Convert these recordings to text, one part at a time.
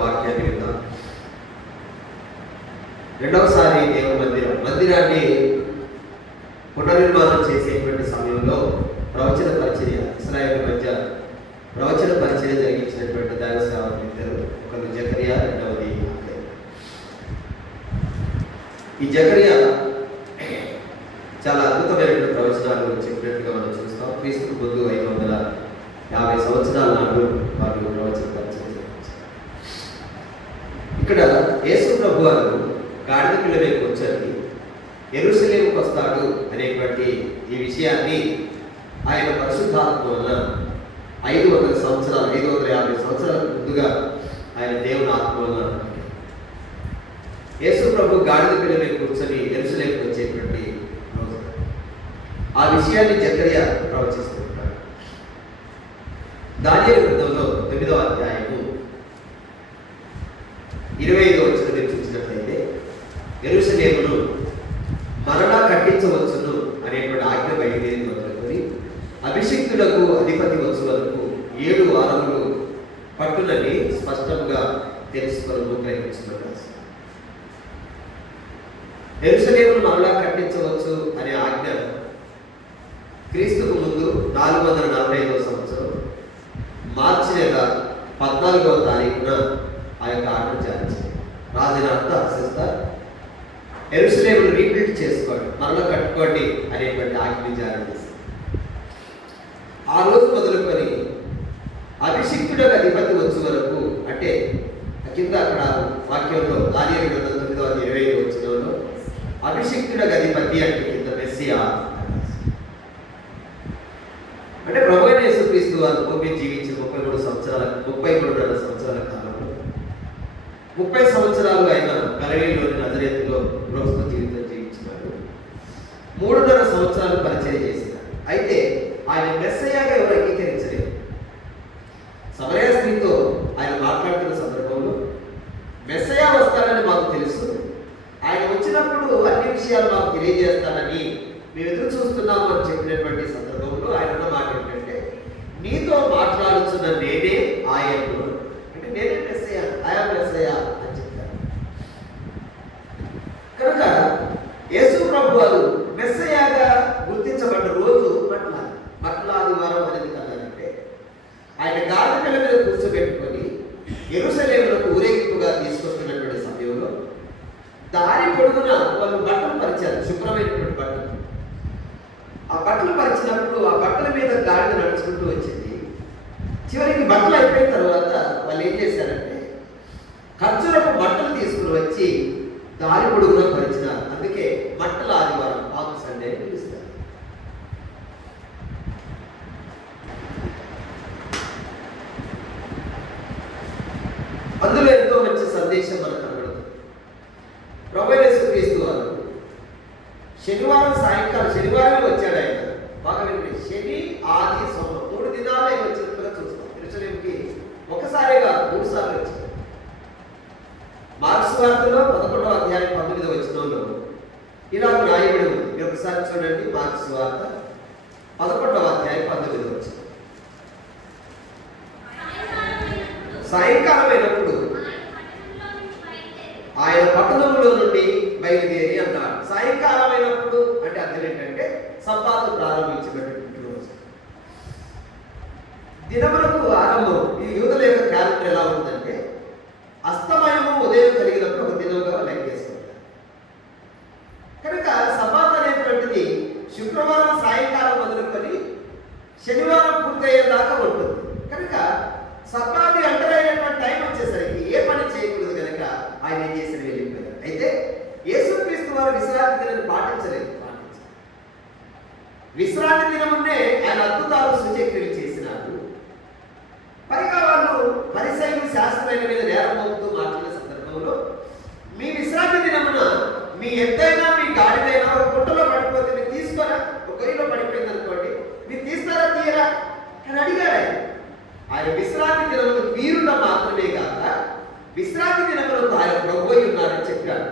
వాక్యాన్ని విందాం. రెండవసారి దేవుని మందిరాన్ని పునర్నిర్మాణం చేసేటువంటి సమయంలో ప్రవచన పరిచర్య, ఇశ్రాయేలు మధ్య ప్రవచన పరిచర్య జరిగించినటువంటి దైవ సేవకులు ఇద్దరు, ఒకరు జకరియా, రెండవది హగ్గయి. ఈ జకరియా చాలా అద్భుతమైనటువంటి ప్రవచనాలు చెప్పినట్టుగా మనం చూస్తాం. క్రీస్తుకు ముందు 550 సంవత్సరాల నాడు వారు ప్రవచన పరిచయం జరిగించారు. ఇక్కడ యేసు ప్రభు వారు గాడిద పిల్ల మీద కూర్చొని యెరూషలేముకు వస్తాడు అనేటువంటి ఈ విషయాన్ని ఆయన పరిశుద్ధాత్మ వలన 550 సంవత్సరాల ముందుగా ఆయన దేవుని ఆత్మ వలన యేసు ప్రభు గాడిద పిల్ల మీద కూర్చొని యెరూషలేముకు వచ్చేటువంటి రోజు. ఆ విషయాన్ని జకరియా ప్రవచిస్తున్నాడు. దానియేలు గ్రంథంలో 9వ అధ్యాయము 25వ వచనం చూసినట్లయితే, యెరూషలేమును మరలా కట్టించవచ్చును అనేటువంటి ఆజ్ఞ బయలుదేరి మొదలుకొని అభిషిక్తులకు అధిపతి వచ్చు వరకు 7 వారములు పట్టునని స్పష్టంగా తెలుసుకొని గ్రహించుకున్నారు. యెరూషలేమును మరలా కట్టించవచ్చు అనే ఆజ్ఞ క్రీస్తుకు ముందు 445వ సంవత్సరం మార్చి నెల 14వ తారీఖున ఆ యొక్క ఆజ్ఞ జారీ చేయాలి. రాజుని అంతా హర్షిస్తారు. యెరూషలేమును రీబిల్డ్ చేసుకోండి, మరలా కట్టుకోండి అనేటువంటి ఆజ్ఞ జారీ చేశారు. ఆ రోజు మొదలుకొని అభిషిక్తుడకు అధిపతి వచ్చే వరకు, అంటే కింద అక్కడ వాక్యంలో దానియేలు గ్రంథం 9వ 25వ వచనంలో అభిషిక్తుడకు అధిపతి అంటే కింద మెస్సియా అంటే ప్రభు అయిన యేసుక్రీస్తు వారు భూమి జీవించిన 33 సంవత్సరాల కాలంలో 30 సంవత్సరాలు ఆయన గలిలయలోని నజరేతులో గృహస్థ జీవితం జీవించినాడు. 3.5 సంవత్సరాలు పరిచయం చేసినాడు. అయితే ఆయన మెస్సయ్యగా ఎవరు అంగీకరించలేదు. సమరయ స్త్రీతో ఆయన మాట్లాడుతున్న సందర్భంలో మెస్సయ్య వస్తాడని మాకు తెలుసు, ఆయన వచ్చినప్పుడు అన్ని విషయాలు మాకు తెలియజేస్తానని మేము ఎదురు చూస్తున్నాము అని చెప్పినటువంటి సందర్భంలో ఆయన అన్న మాట ఏంటంటే, నీతో మాట్లాడుతున్న నేనే ఆయన్ను, అంటే నేనే మెస్సయ్య, ఆయా మెస్సయ్య అని చెప్పారు. కనుక యేసు ప్రభు వారు మెస్సయ్యగా గుర్తించబడ్డ రోజు మట్ల ఆదివారం అనేది కదంటే, ఆయన గాడిద పిల్ల మీద కూర్చోబెట్టుకొని యెరూషలేమునకు ఊరేగింపుగా తీసుకొస్తున్నటువంటి సమయంలో దారి పొడుగున వాళ్ళు బట్టలు పరిచారు, శుభ్రమైనటువంటి బట్టలు. ఆ బట్టలు పరిచినప్పుడు ఆ బట్టల మీద గాడిద నడుచుకుంటూ వచ్చింది. చివరికి బట్టలు అయిపోయిన తర్వాత వాళ్ళు ఏం చేశారంటే ఖర్జూరపు బట్టలు తీసుకుని వచ్చి దారి పొడుగున పరిచినారు. అందుకే బట్టల ఆదివారం, పామ్ సండే అని పిలుస్తారు. అందులో ఎంతో మంచి సందేశం మనకు కనబడుతుంది. ప్రభువైన యేసుక్రీస్తు వారు శనివారం వచ్చాడు. ఆయన బాగా వినండి, శని, ఆది, సోమం 3 దినాలు ఆయన వచ్చినట్టుగా చూస్తాం. యెరూషలేముకి ఒకసారిగా 3 సార్లు వచ్చాడు. మార్క్స్ వార్తలో 11వ అధ్యాయం 19వ వచనంలో ఇలా రాయబడి ఉంది. మీరు ఒకసారి చూడండి. మార్క్స్ వార్త 11వ అధ్యాయం 19వ వచనం. సాయంకాలమైనప్పుడు ఆయన పట్టణంలో నుండి బయలుదేరి అన్నాడు. సాయంకాలమైనప్పుడు అంటే అర్థం ఏంటంటే సబ్బాతు ప్రారంభించినటువంటి రోజు, దినములకు ఆరంభం. ఈ యూదుల యొక్క క్యాలెండర్ ఎలా ఉందంటే అస్తమయము ఉదయం కలిగినప్పుడు ఒక దినముగా లెక్కేసుకుంటారు. కనుక సబ్బాత్ అనేటువంటిది శుక్రవారం సాయంకాలం మొదలుకొని శనివారం పూర్తయ్యేదాకా ఉంటుంది. కనుక సబ్బాత్ ఎంటర్ అయినటువంటి టైం వచ్చేసరికి ఏ పని చేయకూడదు కనుక ఆయన ఏం చేసిన వెళ్ళిపోయారు. అయితే యేసుక్రీస్తు వారు విశ్రాంతి దినాన్ని పాటించలేదు. విశ్రాంతి దినమునే ఆయన అద్భుతాలు సూచక్రియలు చేసినారు. పైగా వాళ్ళు పరిసయ్యులు శాస్త్రమైన మీద నేరం మోపుతూ మాట్లాడిన సందర్భంలో మీ విశ్రాంతి దినమున మీ ఎద్దైనా మీ గాడిదైనా ఒక గుట్టలో పడిపోతే మీరు తీసుకోరా, ఒక గొయ్యిలో పడిపోయింది అనుకోండి, మీరు తీస్తారా తీయరా అని అడిగారు. ఆయన విశ్రాంతి దినములు వీరుట మాత్రమే కాక విశ్రాంతి దినములకు ఆయన ప్రభువై ఉన్నారని చెప్పారు.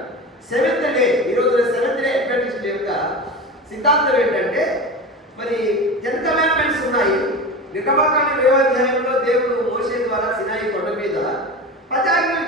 7th డే, ఈరోజు 7th డే అడ్వెంటిస్ట్ యొక్క సిద్ధాంతం ఏంటంటే, మరి 10 కమాండ్మెంట్స్ ఉన్నాయి. నిర్గమకాండం 20వ అధ్యాయంలో దేవుడు మోషే ద్వారా సినాయి కొండ మీద 10 ఆజ్ఞలు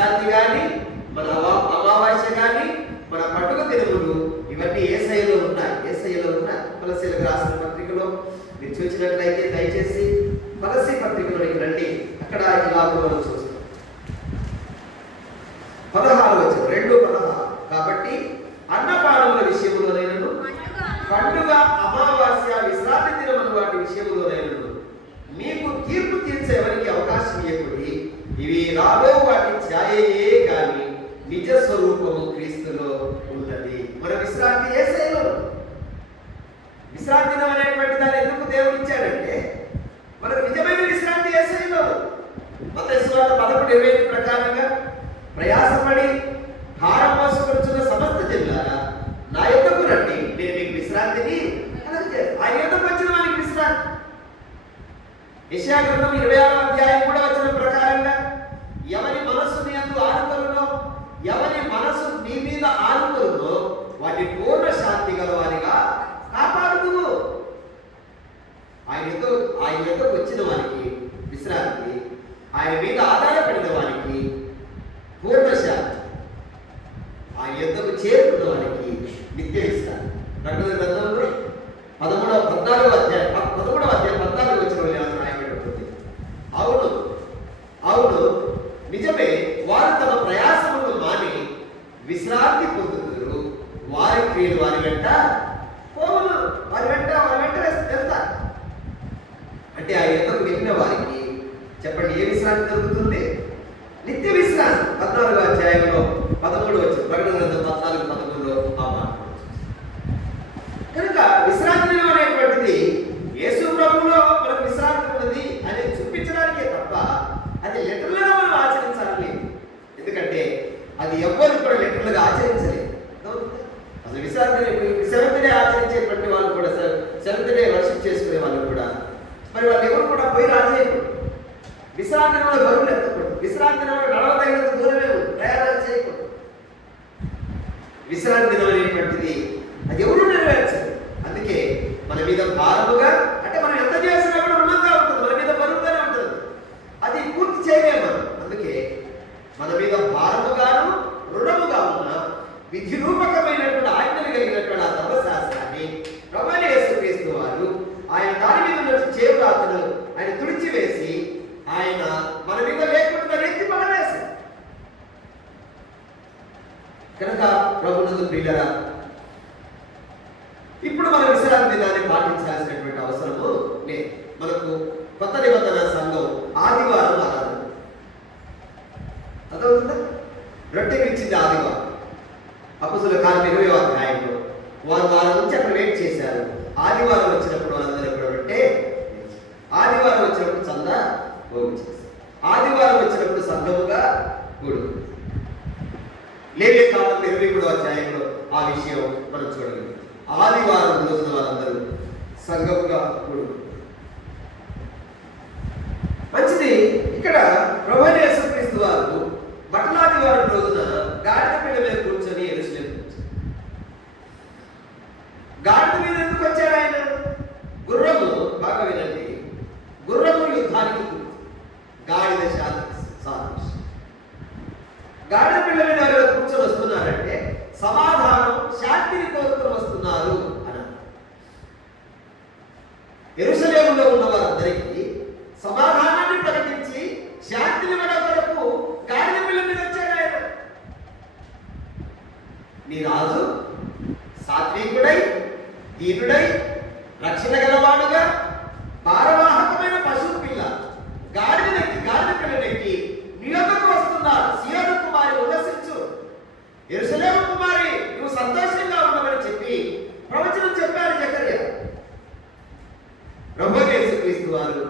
విశ్రాంతి కానీ, మన అమావాస్య కానీ, మన పండుగ దినములు ఇవన్నీ యేసయ్యలో ఉన్నాయి. యేసయ్యలో ఉన్నాయి. కొలస్సీలకు రాసిన పత్రికలో మీరు చూసినట్లయితే దయచేసి కొలస్సీ పత్రికలోకి రండి. అక్కడ ఇలా మనం చూస్తాం. 16 కాబట్టి అన్నపానముల విషయములోనైనను, పండుగ, అమావాస్య, విశ్రాంతి దినములు వాటి విషయములోనైనను మీకు తీర్పు తీర్చే ఎవరికి అవకాశం ఇవ్వకూడదు. ఇవి రాబో వాటి ఛాయయే కానీ నిజ స్వరూపము క్రీస్తులో ఉన్నది. మన విశ్రాంతి యేసయ్యలో. విశ్రాంతి దినం అనేటువంటి దాన్ని ఎందుకు దేవుడు ఇచ్చాడంటే మనకు నిజమైన విశ్రాంతి యేసయ్యలో. మత్తయి సువార్త 11:25 ప్రకారంగా ప్రయాసపడి భారం మోసుకొచ్చున్న సమస్త జనులారా నా యొద్దకు రండి, నేను మీకు విశ్రాంతిని కలుగజేస్తాను. ఆయన యొద్దకు వచ్చిన వానికి విశ్రాంతి. యెషయా గ్రంథం 26వ అధ్యాయం కూడా వచ్చిన ప్రకారంగా ఎవరి మనస్సు నీ యందు ఆనుకొనునో, ఎవరి మనసు నీ మీద ఆనుకొనునో వాటి పూర్ణ శాంతి గల వారిగా కాపాడుదువు. ఆయన యొద్దకు వచ్చిన వారికి విశ్రాంతి, ఆయన మీద ఆధారపడిన వారికి పూర్ణ శాంతి, ఆయన యొద్దకు చేరుకున్న వారికి నిత్య విశ్రాంతి. ప్రకటన గ్రంథంలో 13వ అధ్యాయం 14 వచ్చిన రాయబడి ఉంటుంది. అవును నిజమే, వారు తమ ప్రయాసమును మాని విశ్రాంతి పొందుతారు. వారి క్రియలు వారి వెంట పోవును. వారి వెంట వెళ్తారు. అంటే ఆ యొద్దకు వెళ్ళిన వారికి చెప్పండి ఏ విశ్రాంతి దొరుకుతుంది? నిత్య విశ్రాంతి. 14వ అధ్యాయంలో 13 వచ్చింది. ప్రకటన గ్రంథం 14:11 ఆ మాట. కనుక విశ్రాంతి దినం అనేటువంటిది యేసు ప్రభువులో మనకు విశ్రాంతి ఉన్నది అని చూపించడానికే తప్ప అది లెటర్లుగా మనం ఆచరించాలి. ఎందుకంటే అది ఎవ్వరు కూడా లెటర్లుగా ఆచరించలేదు. అసలు విశ్రాంతి 7th డే ఆచరించేటువంటి వాళ్ళు కూడా, 7th డే వర్షిప్ చేసుకునే వాళ్ళు కూడా మరి వాళ్ళు ఎవరు కూడా పోయి రాజేయకూడదు. విశ్రాంతి దినంలో బరువులు ఎత్తకూడదు. విశ్రాంతి దినంలో నడవదగినంత దూరమే ప్రయాణాలు చేయకూడదు. విశ్రాంతి దినం అనేటువంటిది అది ఎవరు నెరవేర్చారు. అందుకే మన మీద భారముగా, అంటే మనం ఎంత చేసినా కూడా రుణంగా ఉంటుంది, మన మీద బరువుగానే ఉంటుంది. అది పూర్తి చేయలేము మనం. అందుకే మన మీద భారముగాను రుణముగా ఉన్న విధి రూపకమైనటువంటి ఆజ్ఞలు కలిగినటువంటి ఆ ధర్మశాస్త్రాన్ని ప్రభువైన యేసుక్రీస్తు వారు ఆయన దాని మీద ఉన్న చేవ్రాతను ఆయన తుడిచివేసి ఆయన మన మీద లేకుండా ఎత్తి పడవేశారు. కనుక ప్రభునందు ప్రియులారా, ఇప్పుడు మనం విశ్రాంతి దినాన్ని పాటించాల్సినటువంటి అవసరము లేదు. మనకు కొత్త నిబంధన సంఘం ఆదివారం ఆరాధన. అదవుతుందా? రొట్టె ఇచ్చింది ఆదివారం. అపొస్తలుల కార్యం 20వ అధ్యాయంలో వారు వారం నుంచి అక్కడ వెయిట్ చేశారు. ఆదివారం వచ్చినప్పుడు అందరూ కూడా రొట్టె, ఆదివారం వచ్చినప్పుడు చందా పోగు చేశారు. ఆదివారం వచ్చినప్పుడు సంఘముగా కూడు. లేవీ కాండం 23వ అధ్యాయంలో ఆ విషయం మనం చూడగలం. ఆదివారం రోజున వాళ్ళందరూ సంఘముగా కూడు. మంచిది. ఇక్కడ ప్రభువైన యేసుక్రీస్తు వారు బట్టలాదివారం రోజున గాడిద పీడ మీద కూర్చొని యెరూషలేముకు వచ్చారు. గాడిద మీద ఎందుకు వచ్చాడు ఆయన? గుర్రము, బాగా వినండి, గుర్రము యుద్ధానికి గాడిద సాదృశ్యం. గాడిద పిల్ల మీద ఎవరు కూర్చొని వస్తున్నారంటే సమాధానం, శాంతిని కోరుకొని వస్తున్నారు అని. యెరూషలేములో ఉన్న వారందరికీ సమాధానాన్ని ప్రకటించి శాంతిని మన కొరకు గాడిద పిల్ల మీద వచ్చాడు ఆయన. నీ రాజు సాత్వికుడై, దీనుడై, రక్షణ గలవాడుగా, భారవాహకమైన పశువు పిల్ల గాడిద పిల్లనెక్కి నీ యొద్దకు వస్తున్నాడు. సీయోను కుమారి ఉల్లసించు, యెరూషలేము కుమారి నువ్వు సంతోషంగా ఉండమని చెప్పి ప్రవచనం చెప్పారు జకర్యా. ప్రభువైన యేసుక్రీస్తు వారు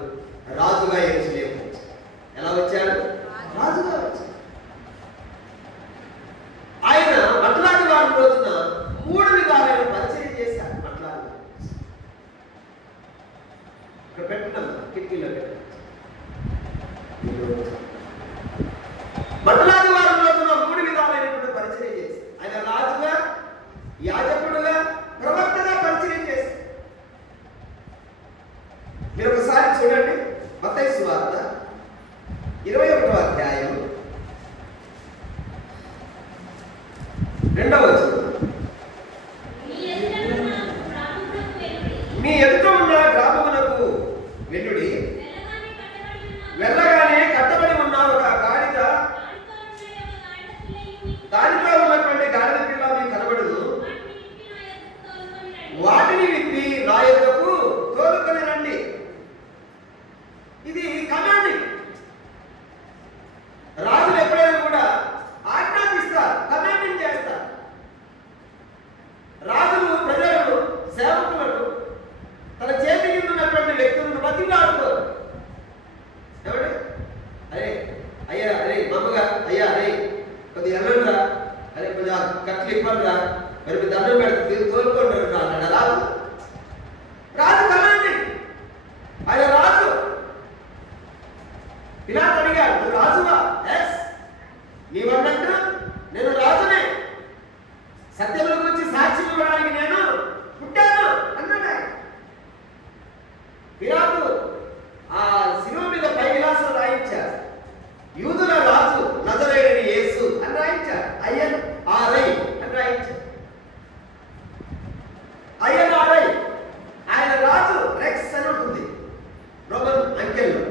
రాజుగా యెరూషలేముకు వచ్చారు. ఎలా వచ్చాడు? రాజుగా వచ్చాడు. ఆయన మట్లాది వారి రోజున 3 విధాలైన పరిచయం చేశారు. మట్లాది ఇక్కడ పెట్టిన కిటికీలో పెట్టారు. మట్లాది వారి రోజున 3 విధాలైనటువంటి పరిచయం చేశారు. ఆయన రాజుగా, యాజకుడుగా, ప్రవక్తగా పరిచయం చేశారు. మీరు ఒకసారి చూడండి మత్తయి సువార్త 21వ అధ్యాయం రెండవ వచనం, మీ ఎదుట ఉన్న గ్రామమునకు వెల్లుడి, వెళ్ళగానే కట్టబడి ఉన్న ఒక గాడిద, దానితో ఉన్నటువంటి గాడిద పిల్ల మీకు కనబడదు, వాటిని విప్పి నా యొద్దకు తోలుకొని రండి. ఇది కమాండింగ్. రాజులు ఎప్పుడైనా కూడా ఆజ్ఞాపిస్తారు, కమాండింగ్ చేస్తారు. రాజులు ప్రజలను, సేవకులను, తన చేతి కింద ఉన్నటువంటి వ్యక్తులను బతిలాడుకోరు. ఎవడు అరే అయ్యా, అరే మమ్మగా అయ్యా, అరే కొద్దిగా ఎల్లండ్రా, అరే కొద్దిగా కట్లు ఇవ్వండిరా, మరి దండం పెడితే తోలుకోండి అన్నాడు. రాజు రాజు కమాండింగ్, ఆయన రాజు. పిలాతు అడిగాడు, నువ్వు రాజువా? ఎస్, నీవన్నట్టు నేను రాజునే, సత్యముల గురించి సాక్షి ఇవ్వడానికి నేను పుట్టాను అన్నాడు. పిలాతు ఆ శిలువ మీద పై విలాసం రాయించారు, యూదుల రాజు నజరేయుడైన యేసు అని రాయించారు. INRI అని రాయించారు. INRI, ఆయన రాజు రెక్స్ అని ఉంటుంది రోమన్ అంకెల్లో.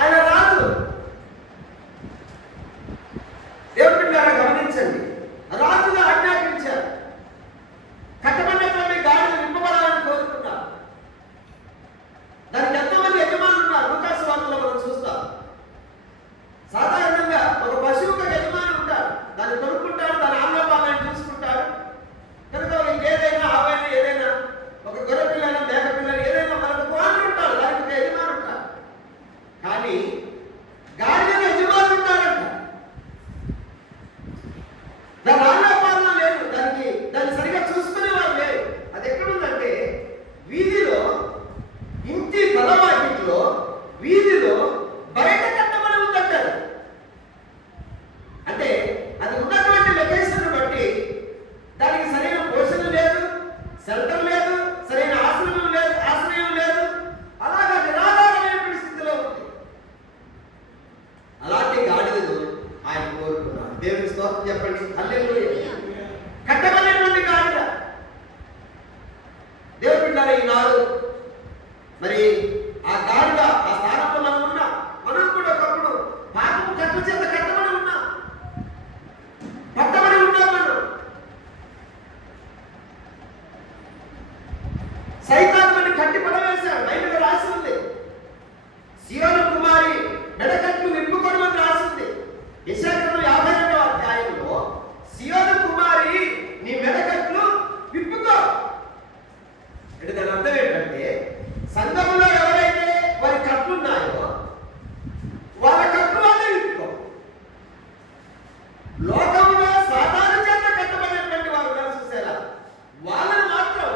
ఆయన రాజు. దేవుడి గారు గమనించండి, రాజుగా ఆజ్ఞాపించారు, కట్టబడినటువంటి గాడిని నింపబడాలని కోరుకున్నారు. దానికి ఎంతమంది యజమానులు ఉన్నారు? లూకాసు వార్తలో మనం చూస్తాం. సాధారణంగా ఒక పశువుకు యజమాని ఉంటాడు, దాన్ని కొనుక్కుంటాడు, దాని ఆంగ్లపాలను చూసుకుంటాడు. కనుక ఇంకేదైనా ఆవైనా ఏదైనా ఒక గొర్రె పిల్లైనా మేక పిల్లలు ఏదైనా మనకు కోని ఉంటాడు, దానికి ఒక యజమాని ఉంటాడు. కానీ గాడిదకు యజమాని ఉంటాడంట. దాని ఆంగ్లపాలన లేదు, దాన్ని సరిగా చూసుకునేవారు లేరు. అది ఎక్కడుందంటే వీధిలో, ఇంటి తలవాకిట్లో, వీధిలో బయట కట్టబడి ఉందంటారు. అంటే అది ఉన్నటువంటి లొకేషన్ బట్టి దానికి సరైన పోషణ లేదు, షెల్టర్ లేదు, సరైన ఆశ్రయం లేదు, అలాగా నిరాధారమైన పరిస్థితిలో ఉంది. అలాంటి గాడిదను ఆయన కోరుకున్నాడు. దేవుని స్తోత్రం చెప్పండి, హల్లెలూయా. కట్టబడినటువంటి గాడిద. దేవుడు బిడ్డలారా, ఈనాడు మరి ఆ గాడిద ఆ స్థానంలో మనం ఉన్నా, మనం కూడా ఒకప్పుడు పాపము కట్టు చేత కట్టబడి ఉన్నా, పట్టబడి ఉన్నాం. మనం సైతాను మనని కట్టి పడవేశాడు. బైబిల్ రాసి ఉంది, సీయోను కుమారి మెడకట్లు విప్పుకొనమని రాసి ఉంది. యెషయా 52వ అధ్యాయంలో సీయోను కుమారి నీ మెడకట్లు విప్పుకో అంటే దాని అర్థం ఏంటంటే, సంఘములో ఎవరైతే వారి కట్లున్నాయో వాళ్ళ కట్లు వాళ్ళే విప్పుకో. లోకంలో సాధారణ చేత కట్టబడినటువంటి వారు ఉన్నారు చూసారా, వాళ్ళని మాత్రం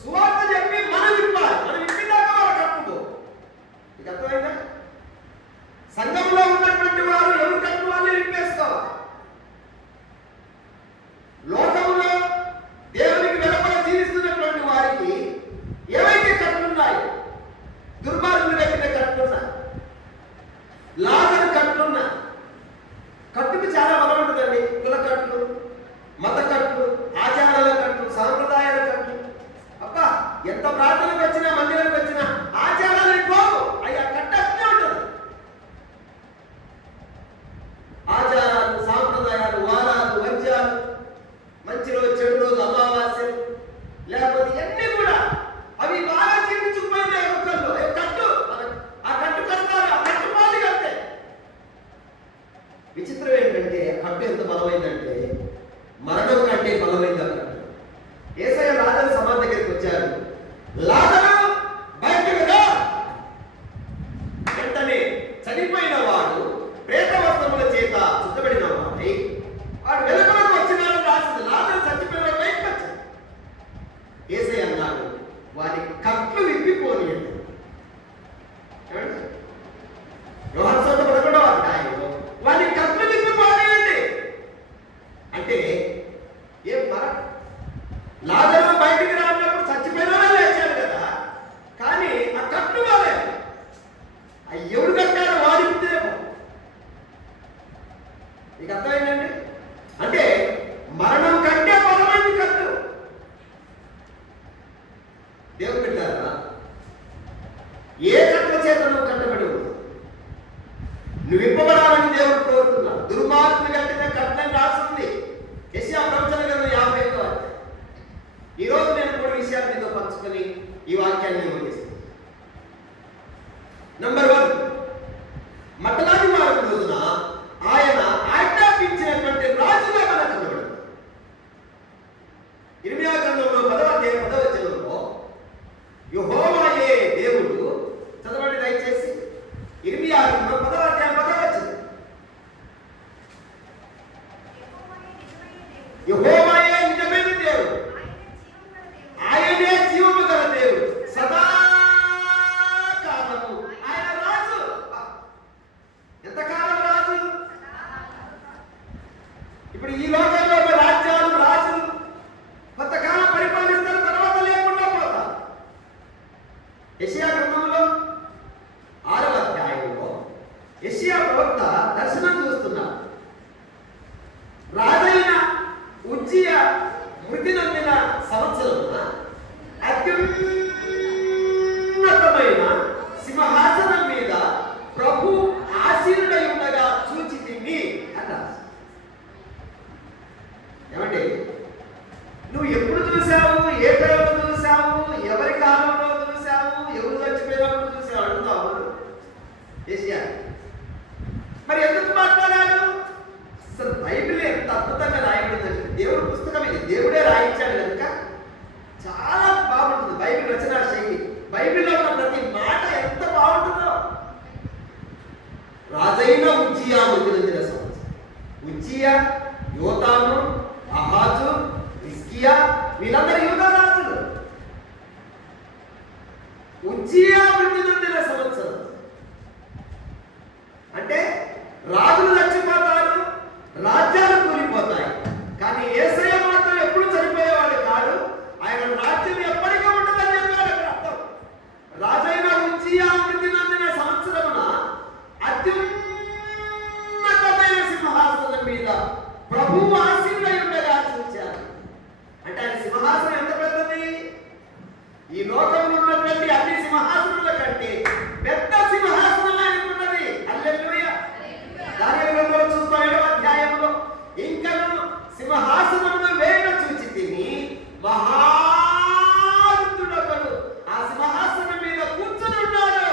సువార్త చెప్పి మనం విప్పాలి. మనం విప్పిదాకా వాళ్ళ కట్టుకో. మీకు అర్థమైందా? సంఘంలో ఉన్నటువంటి వారు ఎవరి కట్లు వాళ్ళే విప్పేసుకోవాలి. లోకంలో దేవునికి వెలుపల జీవిస్తున్నటువంటి వారికి ఏవైతే కట్లున్నాయో, దుర్మార్గులు కట్టిన కట్లున్నా, లాజరు కట్లున్నా, కట్టుకు చాలా బలం ఉంటుందండి. కుల కట్లు, మత కట్లు, ఆచారాల కట్లు, సాంప్రదాయాల కట్లు. అబ్బా, ఎంత ప్రార్థనకు వచ్చినా, మందిరానికి వచ్చినా ఆచారాలు పోవు, అయ్యా కట్టనే ఉంటుంది. ఆచారాలు, సాంప్రదాయాలు, వారాలు, వర్జాలు, మంచి రోజు, చెడు రోజు, అమావాస్యలు, లేకపోతే ఇవన్నీ కూడా అవి బాగా జీవించుకుపోయిన ఒక్కళ్ళు కట్టు, ఆ కట్టు కడతారు, ఆ కట్టు పాలు కట్టే. విచిత్రం ఏంటంటే కట్టు ఎంత బలమైందంటే మరణం కంటే బలమైంది ఆ కట్టు. యేసయ్య లాజరు సమాధి దగ్గరికి వచ్చారు, లాజరు బయటకు రా. వెంటనే చనిపోయిన వాడు ప్రేత వస్త్రముల చేత చుట్టబడిన వాడై వాడు వెలుగులోకి వచ్చినాడని రాసింది. లాజరు చచ్చిపోయిన బయటకు వచ్చాడు. యేసయ్య అన్నాడు, వారి కట్లు విప్పిపోనియండి. యోహాను సువార్త 11వ అధ్యాయంలో వారి కట్లు విప్పిపోనియండి అంటే ఏం లాజరు బయటికి రానప్పుడు చచ్చిపోయినా లేచాడు కదా, కానీ ఆ కట్లు వాళ్ళే. ఆ ఎవడు కట్టాడో వాడికి మీకు అర్థమైందండి? నువ్వు ఇవ్వబడాలని దేవుడు కోరుతున్నాడు. దుర్మార్గులు కట్టిన కట్నం రాస్తుంది యెషయా ప్రవచన గ్రంథం 55వ అధ్యాయం. ఈరోజు నేను 3 విషయాలు మీతో పంచుకొని ఈ వాక్యాన్ని ముగిస్తాను. నంబర్ 1, మట్టలాది వారం రోజున ఆయన ఆజ్ఞాపించినటువంటి రాజుగా మనకు కనబడతాడు. ఇర్మియా గ్రంథంలో 10వ అధ్యాయం 10వ వచనంలో యెహోవాయే దేవుడు, చదవండి దయచేసి. ఇర్మియా గ్రంథం 10వ అధ్యాయం 10వ వచనం. యెహోవాయే నిజమైన దేవుడు, ఆయనే జీవము గల దేవుడు, సదాకాలము ఆయన రాజు. ఎంతకాలం రాజు? ఇప్పుడు ఈ లోకంలో రాజ్యాలు రాజులు కొంతకాలం పరిపాలిస్తారు, తర్వాత లేకుండా పోతారు. యెషయా గ్రంథంలో 6వ అధ్యాయంలో యెషయా ప్రవక్త దర్శనం చూస్తున్నారు. రాజైన ఉజ్జియా మృతి నొందిన సంవత్సరమున అత్యున్నతమైన సింహాసనం మీద ప్రభు ఆసీనుడై ఉండగా చూచితిని అన్నారు. ఏమంటే నువ్వు ఎప్పుడు చూసావు, ఏ టైంలో చూసావు, ఎవరి కాలంలో చూసావు, ఎవరు చచ్చిపోయినప్పుడు చూసావు అడుగుతావు యెషయా. మరి ఎందుకు మాట్లాడాడు? అసలు బైబిల్ ఎంత అద్భుతంగా రాయబడిందంటే దేవుడు పుస్తకం ఇది, దేవుడే రాయించాడు కనుక చాలా బాగుంటుంది బైబిల్ రచనా శైలి. బైబిల్లో ఉన్న ప్రతి మాట ఎంత బాగుంటుందో. రాజైన ఉజ్జియా మృతి నొందిన సంవత్సరం. ఉజ్జియా, యోతాము, ఆహాజు, హిజ్కియా వీళ్ళందరూ యూదా రాజులు. ఉజ్జియా మృతి నొందిన సంవత్సరం అంటే రాజులు చచ్చిపోతారు, రాజ్యాలు కూలిపోతాయి, కానీ యేసయ్య మాత్రం ఎప్పుడు చనిపోయేవాడు కాదు. ఆయన రాజ్యం ఎప్పటికీ ఉండదని చెప్పాడు అక్కడ అర్థం. రాజైన ఉజ్జియా మృతి నొందిన సంవత్సరమున అత్యున్నతమైన సింహాసనం మీద ప్రభువు ఆసీనుడై ఉండగా చూచారు. అంటే ఆయన సింహాసనం ఎంత పెద్దది? ఈ లోకంలో ఉన్నటువంటి అన్ని సింహాసనాల కంటే పెద్ద సింహాసనం ఆయనకు ఉన్నది. హల్లెలూయా. దానియేలు గ్రంథంలో చూస్తాం 7వ అధ్యాయంలో, ఇంకను సింహాసనమును వేగ చూచితిని, మహారుద్రుడొకడు ఆ సింహాసనం మీద కూర్చొని ఉన్నాడు.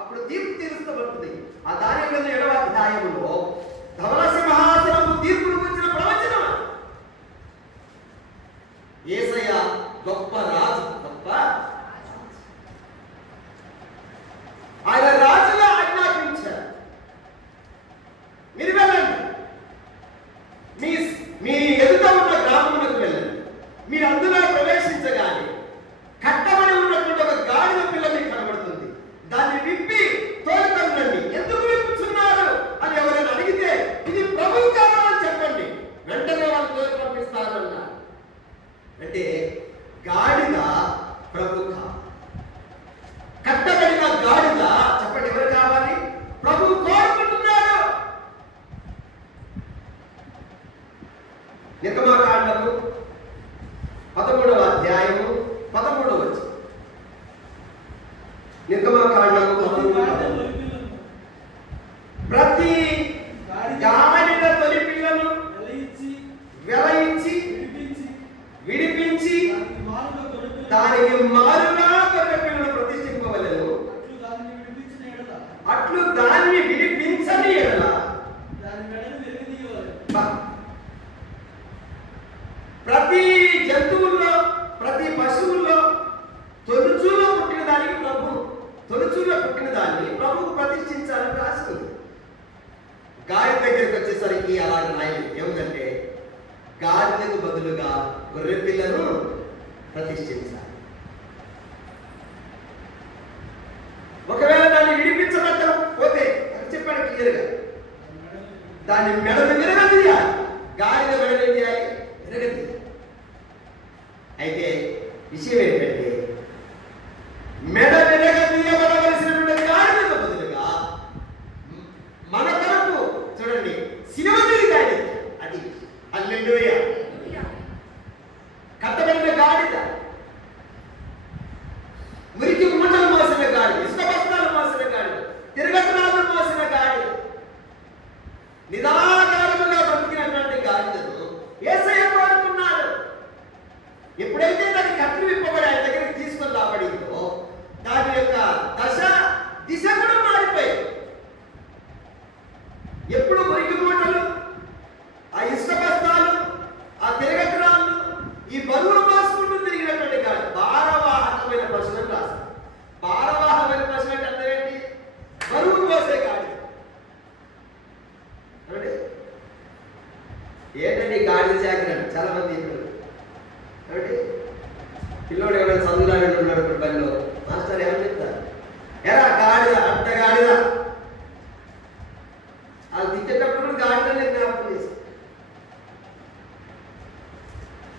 అప్పుడు తీర్పు తీరుస్తబడుతుంది. ఆ దానియేలు గ్రంథం 7వ అధ్యాయంలో ధవల సింహాసనము తీర్పును గురించిన ప్రవచనం. యేసయ్య గొప్ప రాజు, గొప్ప ఆయన రాజుగా ఆజ్ఞాపించారు. మీరు వెళ్ళండి, మీ ఎదుట ఉన్న గ్రామములకు వెళ్ళండి. మీరు అందులో ప్రవేశించగానే కట్టమని ఉన్నటువంటి ఒక గాడిద పిల్ల మీకు కనబడుతుంది. దాన్ని విప్పి తోలుకండి. ఎందుకు విప్పుతున్నారు అని ఎవరైనా అడిగితే ఇది ప్రభువు కావాలని చెప్పండి, వెంటనే వాళ్ళు తోలు పంపిస్తారు అన్నారు. అంటే గాడిద ప్రభు కావాలి. కట్టబడిన గాడిద చెప్పండి ఎవరు కావాలి? ప్రభు కోరుకుంటున్నాడు. నిర్గమకాండము 13వ అధ్యాయము 13వ వచనం. నిర్గమకాండము 13వ ప్రతి గాడిద తొలి పిల్లను వెలయించి విడిపించి దానికి మారుగా గొర్రె పిల్లను ప్రతిష్ఠింపవలెను. అట్లు దాన్ని విడిపించని ఎడల ప్రతి జంతువుల్లో, ప్రతి పశువుల్లో తొలుచూలో పుట్టిన దానికి తొలుచూలో పుట్టిన దాన్ని ప్రభువు ప్రతిష్ఠించాలని రాస్తుంది. గాడి దగ్గరికి వచ్చేసరికి అలాగే రాయలేదు. ఏమిటంటే గాడిదకు బదులుగా గొర్రె పిల్లను ప్రతిష్ఠించాలి. ఒకవేళ దాన్ని విడిపించబట్టకపోతే చెప్పాడు క్లియర్గా, దాన్ని మెడను విరగదీయాలి. గాడిద మెడలు ఏం చేయాలి? విరగదీయాలి. అయితే విషయం ఏంటంటే మెడ విరగదీయబడవలసినటువంటి గాడిదకు బదులుగా మన కొరకు చూడండి సినిమా గాడిద, అది హల్లెలూయా. కట్టబడిన గాడిద, మురికి మూటలు మోసిన గాడిద, ఇసుక బస్తాలు మోసిన గాడిద, తిరగతనాలు మోసిన ఎప్పుడు మురికి మూటలు, ఆ ఇసుక బస్తాలు, ఆ తిరగట్రాళ్ళు, ఈ బరువులు మోసుకుంటూ తిరిగినటువంటి గాడి భారవాహకమైన పశువు అని రాశారు. భారవాహకమైన పశువు అంటే అర్థం ఏంటి? బరువులు మోసే గాడి. ఏంటండి గాడిద చాకరీ అంటే చాలా మంది అంటే పిల్లోడు ఎవరైనా చదువులాగా ఉన్నాడు పనిలో, మాస్టర్ ఏమని చెప్తారు? ఎరా గాడిద, అడ్డ గాడిద. అది తిట్టేటప్పుడు గాడిదని జ్ఞాపకం చేశారు.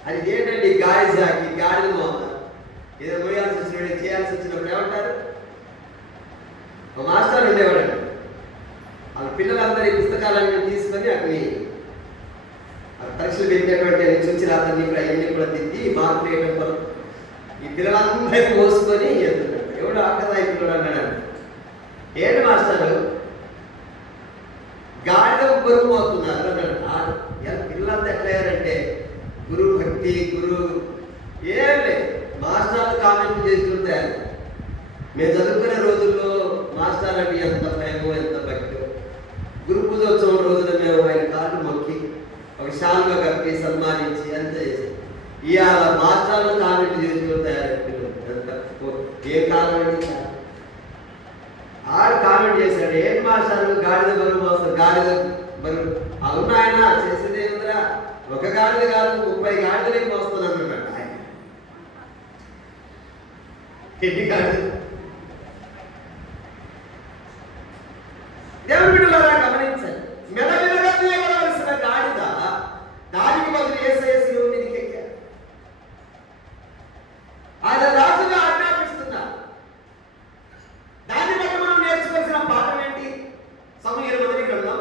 అది ఏంటండి గాడి జాకి, గాడిద మోత. ఏదో మోయాల్సి వచ్చినప్పుడు, చేయాల్సి వచ్చినప్పుడు ఏమంటారు? ఒక మాస్టర్ ఉండేవాడండి. వాళ్ళ పిల్లలందరి పుస్తకాలన్నీ తీసుకొని అక్కడి పరీక్షలు పెట్టినటువంటి చూచి రాత్రి అవన్నీ కూడా తిద్ది మార్పులు వేయడం కొరకు ఈ పిల్లలందరినీ మోసుకొని వెళ్తున్నాడు. ఎవడు ఆకదాయి పిల్లడు అన్నాడు. ఏంటి మాస్టారు గాడిదకు బరువు మోస్తున్నారు అన్నాడు. పిల్లలంతా ఎట్లయ్యారంటే గురువు భక్తి, గురువు ఏం లేదు, మాస్టర్లు కామెంట్ చేస్తుంటారు. మేము చదువుకునే రోజుల్లో మాస్టర్ అంటే ఎంత భయమో, ఎంత భక్తో. గురు పూజోత్సవం రోజున మేము ఆయన కాళ్ళు మొక్కి ఒక శాలుగా కప్పి సన్మానించి అంత చేసాం. ఇవాళ మాస్టర్లు కామెంట్ చేస్తూ తయారైపోయారు. ఏ కాలం అండి? ఆడు కామెంట్ చేశాడు, ఏంటి మాస్టర్ గాడిద బరువు మోస్తారు, గాడిద బరువు. అవును ఆయన చేసేది ఏముందిరా, ఒక గాడిద కాదు 30 గాడిదలే మోస్తాను అన్నమాట ఆయన. ఎన్ని గాడిద? దేవుని బిడ్డలారా గమనించండి, మెడమెడగా తీయబడవలసిన గాడిద దానికి బదులు యేసయ్య శిలువ మీదకి ఎక్కారు. ఆయన రాజుగా ఆజ్ఞాపిస్తున్నారు. దాన్ని బట్టి మనం నేర్చుకోవాల్సిన పాఠం ఏంటి? సమూయేలు మొదటి గ్రంథం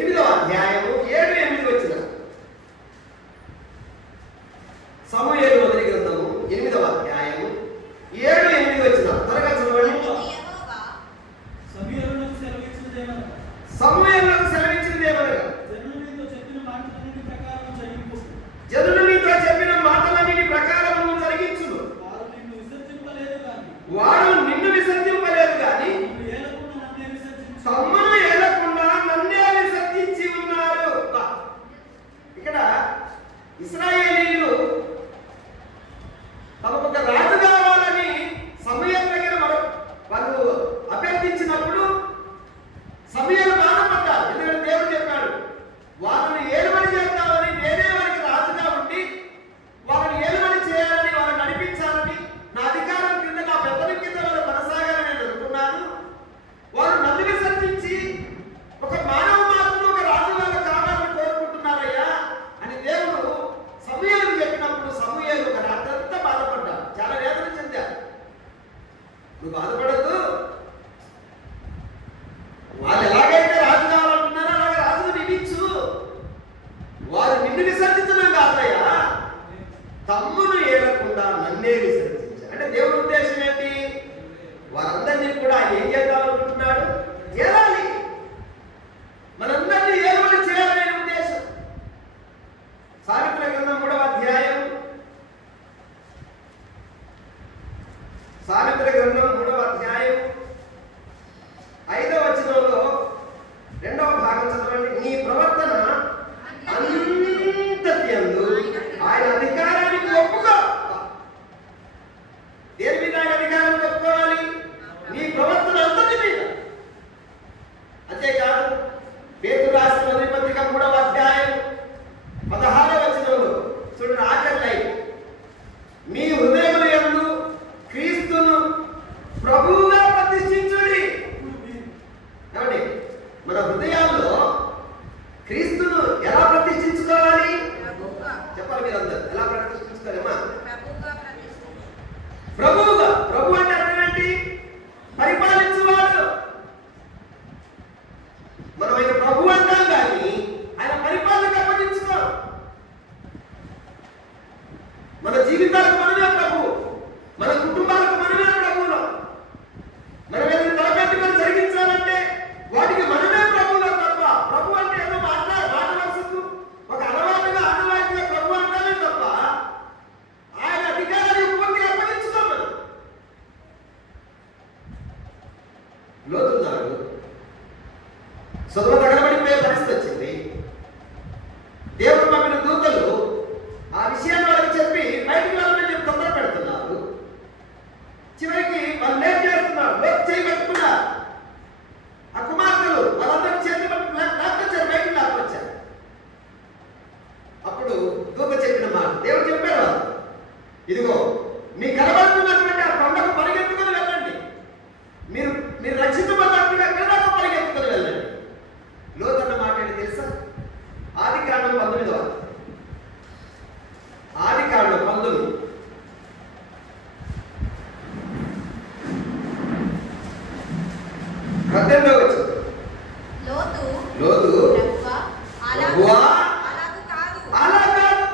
8వ అధ్యాయము 7-8 వచ్చిన. సమూయేలు మొదటి గ్రంథము 8వ అధ్యాయము 7-8 వచ్చిన. త్వరగా చదవండి. సమూయేలునకు సెలవిచ్చినది ఏమనగా, జనులు నీతో చెప్పిన మాటలన్నిటి ప్రకారము జరిగించును. వారు నిన్ను విసర్జింపలేదు కానీ తమ్మును ఏలకుండా నన్నే విసర్జించి ఉన్నారు. ఇక్కడ ఇశ్రాయేలీయులు తమకు ఒక రాజు కావాలని సమూయేలు దగ్గర వాళ్ళు అభ్యర్థించినప్పుడు సమూయేలు బాధపడ్డారు. ఎందుకంటే దేవుడు చెప్పాడు, వాళ్ళని ఏలుబడి చేద్దామని, నేనే వారికి రాజుగా ఉండి వాళ్ళని ఏలుబడి చేయాలని, వాళ్ళని నడిపించాలని, నా అధికారం కింద, నా పెద్దల కింద వాళ్ళు కొనసాగాలని నేను అనుకున్నాను. వారు నన్ను విసర్జించి ఒక మానవ మాత్రం ఒక రాజు వాళ్ళ కావాలని కోరుకుంటున్నారయ్యా అని దేవుడు సమూయేలుకు చెప్పినప్పుడు సమూయేలు ఒక రాత్రంతా బాధపడ్డాడు, చాలా వేదన చెందాడు. నువ్వు బాధపడద్దు, వాళ్ళు ఎలాగైతే రాజు కావాలంటున్నారో అలాగే రాజును నియమించు. వారు నిన్ను విసర్జించడం కాదయ్యా, తమ్మును ఏలకుండా నన్నే విసర్జించారు. అంటే దేవుడి ఉద్దేశం ఏంటి? వారందరినీ కూడా ఆయన ఏం చేద్దామనుకుంటున్నాడు? ఏలాలి, మనందరినీ ఏలుబడి చేయాలనే ఉద్దేశం. సామెతల గ్రంథం 3వ అధ్యాయం, సామెతల గ్రంథం 3వ అధ్యాయం 5వ వచనంలో 2వ భాగం చదవండి. నీ ప్రవర్తన అంతటి యందు ఆయన అధికారానికి ఒప్పుకో. దేని మీద ఆయన అధికారానికి ఒప్పుకోవాలి? నీ ప్రవర్తన అంతటి మీద. అంతేకాదు పేతురు రాసిన మొదటి పత్రిక 3వ అధ్యాయం 16వ వచనంలో చూడండి, ఆఖరి లైన్, మీ హృదయముల యందు క్రీస్తును ప్రభువుగా ప్రతిష్ఠించుడి. ఏమండి, మన హృదయాల్లో క్రీస్తును ఎలా ప్రతిష్ఠించుకోవాలి? చెప్పాలి మీరందరూ. ఎలా ప్రతిష్ఠించుకోవాలమ్మా? ప్రభువుగా. ప్రభు అంటే అర్థం ఏంటి? పరిపాలించువాడు. మనం ఆయన ప్రభు అంటాం కానీ ఆయన పరిపాలనకు అప్పగించుకోం. మన జీవితాలకు మనమే ప్రభు, మన కుటుంబాలకు మనమే ప్రభువులో. మనం ఏదైనా తలపెట్టుకొని జరిగించాలంటే వాటికి మనమే ప్రభువులో తప్ప, ప్రభు అంటే ఏదో మాట వరుసకు ఒక అలవాటుగా ఆనవాయితీగా ప్రభు అంటామే తప్ప ఆయన అధికారాన్ని పూర్తిగా అప్పగించుకోం. మనం లోతున్నాడు, సొదొమ తగలబడిపోయే పరిస్థితి వచ్చింది. దేవుడు పంపిన దూతలు ఆ విషయాన్ని వాళ్ళకి చెప్పి బయటికి వెళ్ళమని చెప్పి తొందర పెడుతున్నారు. చివరికి వాళ్ళు ఏం చేస్తున్నారు? లోపు చేయి పట్టుకున్నారు. ఆ కుమార్తెలు వాళ్ళందరూ చేతి లాక్కొచ్చారు, బయటికి లాక్కొచ్చారు. అప్పుడు దూత చెప్పిన మాట, దేవుడు చెప్పారు వాళ్ళు, ఇదిగో మీ కనబడుతున్నటువంటి ఆ కొండకు పరిగెత్తుకొని వెళ్ళండి, మీరు మీరు రక్షించబడినట్టుగా ఎక్కడో పరిగెత్తుకొని వెళ్ళండి. లోతన్న మాట ఏంటి తెలుసా? ఆదికాండం 19 ఆదికాండం 19 18వ వచనం. లోతు ప్రభువా అలా కాదు,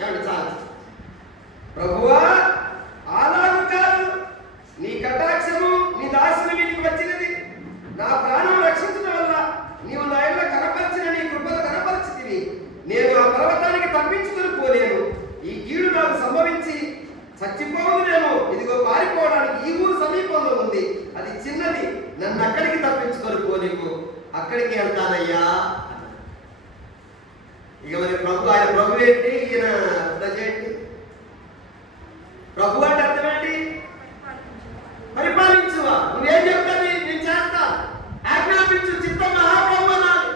ఏమండి చాలు, ప్రభువా అలాగు కాదు, నీ కటాక్షము నీ దాసుని మీదికి వచ్చినది, నా ప్రాణం రక్షించడం వల్ల నీవు నా ఇళ్ళ కనపరిచిన నీ కృపను కనపరిచితివి. నేను ఆ పర్వతానికి తప్పించుకుని పోలేను, ఈ కీడు నాకు సంభవించి చచ్చిపోవునేమో. ఇదిగో పారిపోవడానికి ఈ ఊరు సమీపంలో ఉంది, అది చిన్నది, నన్ను అక్కడికి తప్పించుకొని పోలేము, అక్కడికి వెళ్తానయ్యా. ఇక మరి ప్రభు, ఆయన ప్రభు ఏంటి, ఈయన ప్రజ ఏంటి? ప్రభు అంటే అర్థం ఏంటి? పరిపాలించువా, నువ్వేం చెప్తాను నేను చేస్తా, ఆజ్ఞాపించు, చిత్తం మహాప్రభు అనాలి.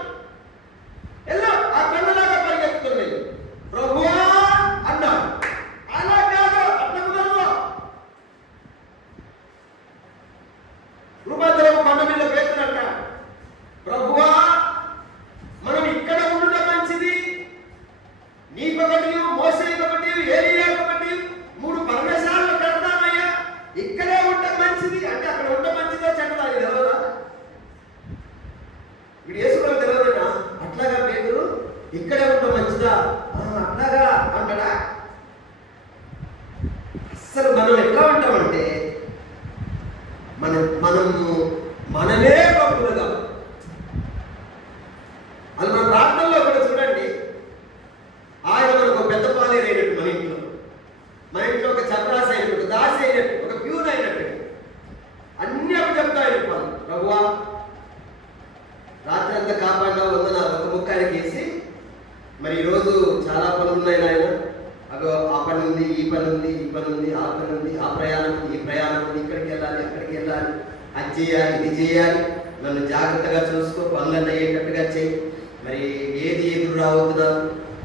ఎల్లో ఆ కొండలాగా పరిగెత్తుకుని ప్రభువా అన్నాడు. అలా కాదు, అట్లా కుదరదు. రూపాంతరం కొండ మీద పేతున్నట్ట, ప్రభువా మనం ఇక్కడ ఉండడం మంచిది, నీకొకటి మోసేకొకటి ఏలియాకొకటి 3 పరమేశాలను కడతామయ్యా, ఇక్కడే ఉండడం మంచిది అంటే అక్కడ ఉండడం మంచిదో చెడ్డదా ఇది తెలవదా? వీడు యేసుకుని తెలవదన్నా. అట్లాగా పేతురు ఇక్కడే ఉండడం మంచిదా, అట్లాగా అంటాడా? అసలు మనం ఎట్లా ఉంటామంటే మనమే గొప్పలుగా. అది మన ప్రార్థనలో కూడా చూడండి, ఆయన మనకు ఒక పెద్ద పాలేరు అయినట్టు, మన ఇంట్లో ఒక చపరాసి అయినట్టు, ఒక దాసి అయినట్టు, ఒక ప్యూన్ అయినట్టు అన్ని అవి చెప్తాయి. ప్రభువా రాత్రి అంతా కాపాడినా వందనాలు, ఒక ముక్కానికి వేసి, మరి ఈరోజు చాలా పనులు ఉన్నాయి నాయన, అగో ఆ పని ఉంది, ఈ పని ఉంది, ఈ పని ఉంది, ఆ పని ఉంది, ఆ ప్రయాణం ఉంది, ఈ ప్రయాణం ఉంది, ఇక్కడికి వెళ్ళాలి, అక్కడికి వెళ్ళాలి, అది చేయాలి, ఇది చేయాలి, నన్ను జాగ్రత్తగా చూసుకో, పనులన్నీ అయ్యేటట్టుగా చేయి, మరి ఏది ఎదురు రావద్దునా,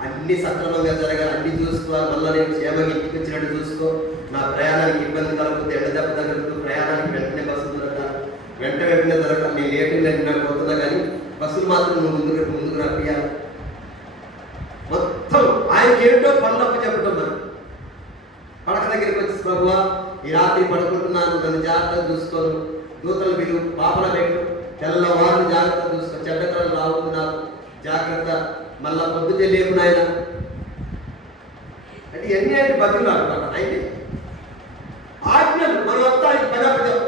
అన్ని సక్రమంగా జరగాలి, అన్ని చూసుకోవాలి, మళ్ళీ నేను క్షేమంగా ఇంటికి వచ్చినట్టు చూసుకో, నా ప్రయాణానికి ఇబ్బంది కలుగుతుంది, ఎండదెబ్బ తగలుతుంది, ప్రయాణానికి వెంటనే బస్సు దొరకాలి, వెంటనే దొరకాలి, నేను లేటుగా పోతున్నా కానీ బస్సులు మాత్రం నువ్వు ముందుకు రప్పియాలి. మొత్తం ఆయనకి ఏంటో పనులప్ప చెప్పడం. మరి పడక దగ్గరికి వచ్చి, ప్రభువా ఈ రాత్రి పడుకుంటున్నాను, నన్ను జాగ్రత్తగా చూసుకోను, దూతలు విలువ పాపల పెట్టు, తెల్లవారు జాగ్రత్త చూసుకో, చెడ్డకలు రావుతున్నారు జాగ్రత్త, మళ్ళా పొద్దుటే లేపు నాయన అంటే ఎన్ని అంటే బతుకులు అనమాట. అయితే ఆజ్ఞలు మనం వస్తా పదపదం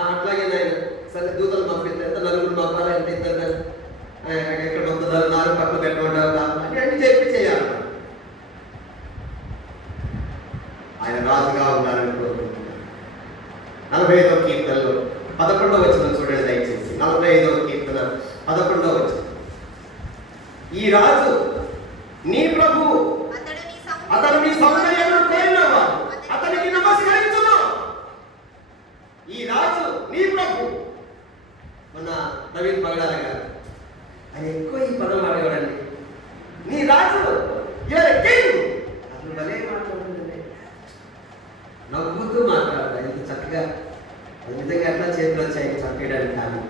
అట్లాగే నాయన, సరే దూతలు పంపిస్తే ఎంత నలుగురు పంపాలా, ఎంత ఇద్దరు ఎక్కడ పంపుతారు, 4 పక్కన పెట్టమంటారు అని అన్ని చెప్పి చేయాలి. ఆయన రాజుగా ఉండాలని కోరుకుంటున్నాను. 45వ కీర్తనలో 11వ వచనం చూడండి దయచేసి. 45వ కీర్తన 11వ వచనం. ఈ రాజు నీ ప్రభు, అతడు నీ సౌందర్యమును కోరినవాడు, అతనికి నమస్కరించును. ఈ రాజు నీ ప్రభు. మన నవీన్ పగడాల గారు ఆయన ఎక్కువ ఈ పదం వాడేవాడండి. నీ రాజు, యువర్ కింగ్. అసలు భలే మాట్లాడుతుందండి, నవ్వుతూ మాట్లాడతాడు, ఎంత చక్కగా. అది నిజంగా ఎట్లా చేతులు వచ్చాయి చంపేయడానికి. కానీ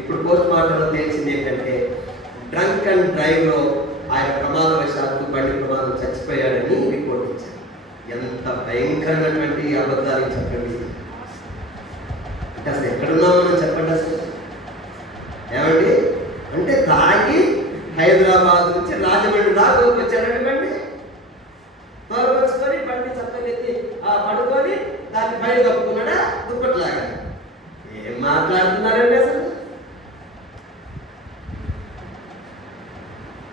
ఇప్పుడు పోస్ట్ మార్టంలో తెలిసింది ఏంటంటే డ్రంక్ అండ్ డ్రైవ్లో ఆయన ప్రమాదవశాత్తు బండి ప్రమాదం చచ్చిపోయాడని రిపోర్ట్ ఇచ్చారు. ఎంత భయంకరమైనటువంటి అబద్ధాలు చెప్పండి. అంటే అసలు ఎక్కడున్నామో మనం చెప్పండి. అసలు ఏమండి అంటే తాగి హైదరాబాద్ నుంచి రాజమండ్రి దాకా వచ్చాడండి బండి, తోలుకొచ్చుకొని బండి చక్కనెత్తి పడుకొని దాన్ని బయట కప్పుకున్నాడా దుప్పట్లాగా. ఏం మాట్లాడుతున్నారండి అసలు?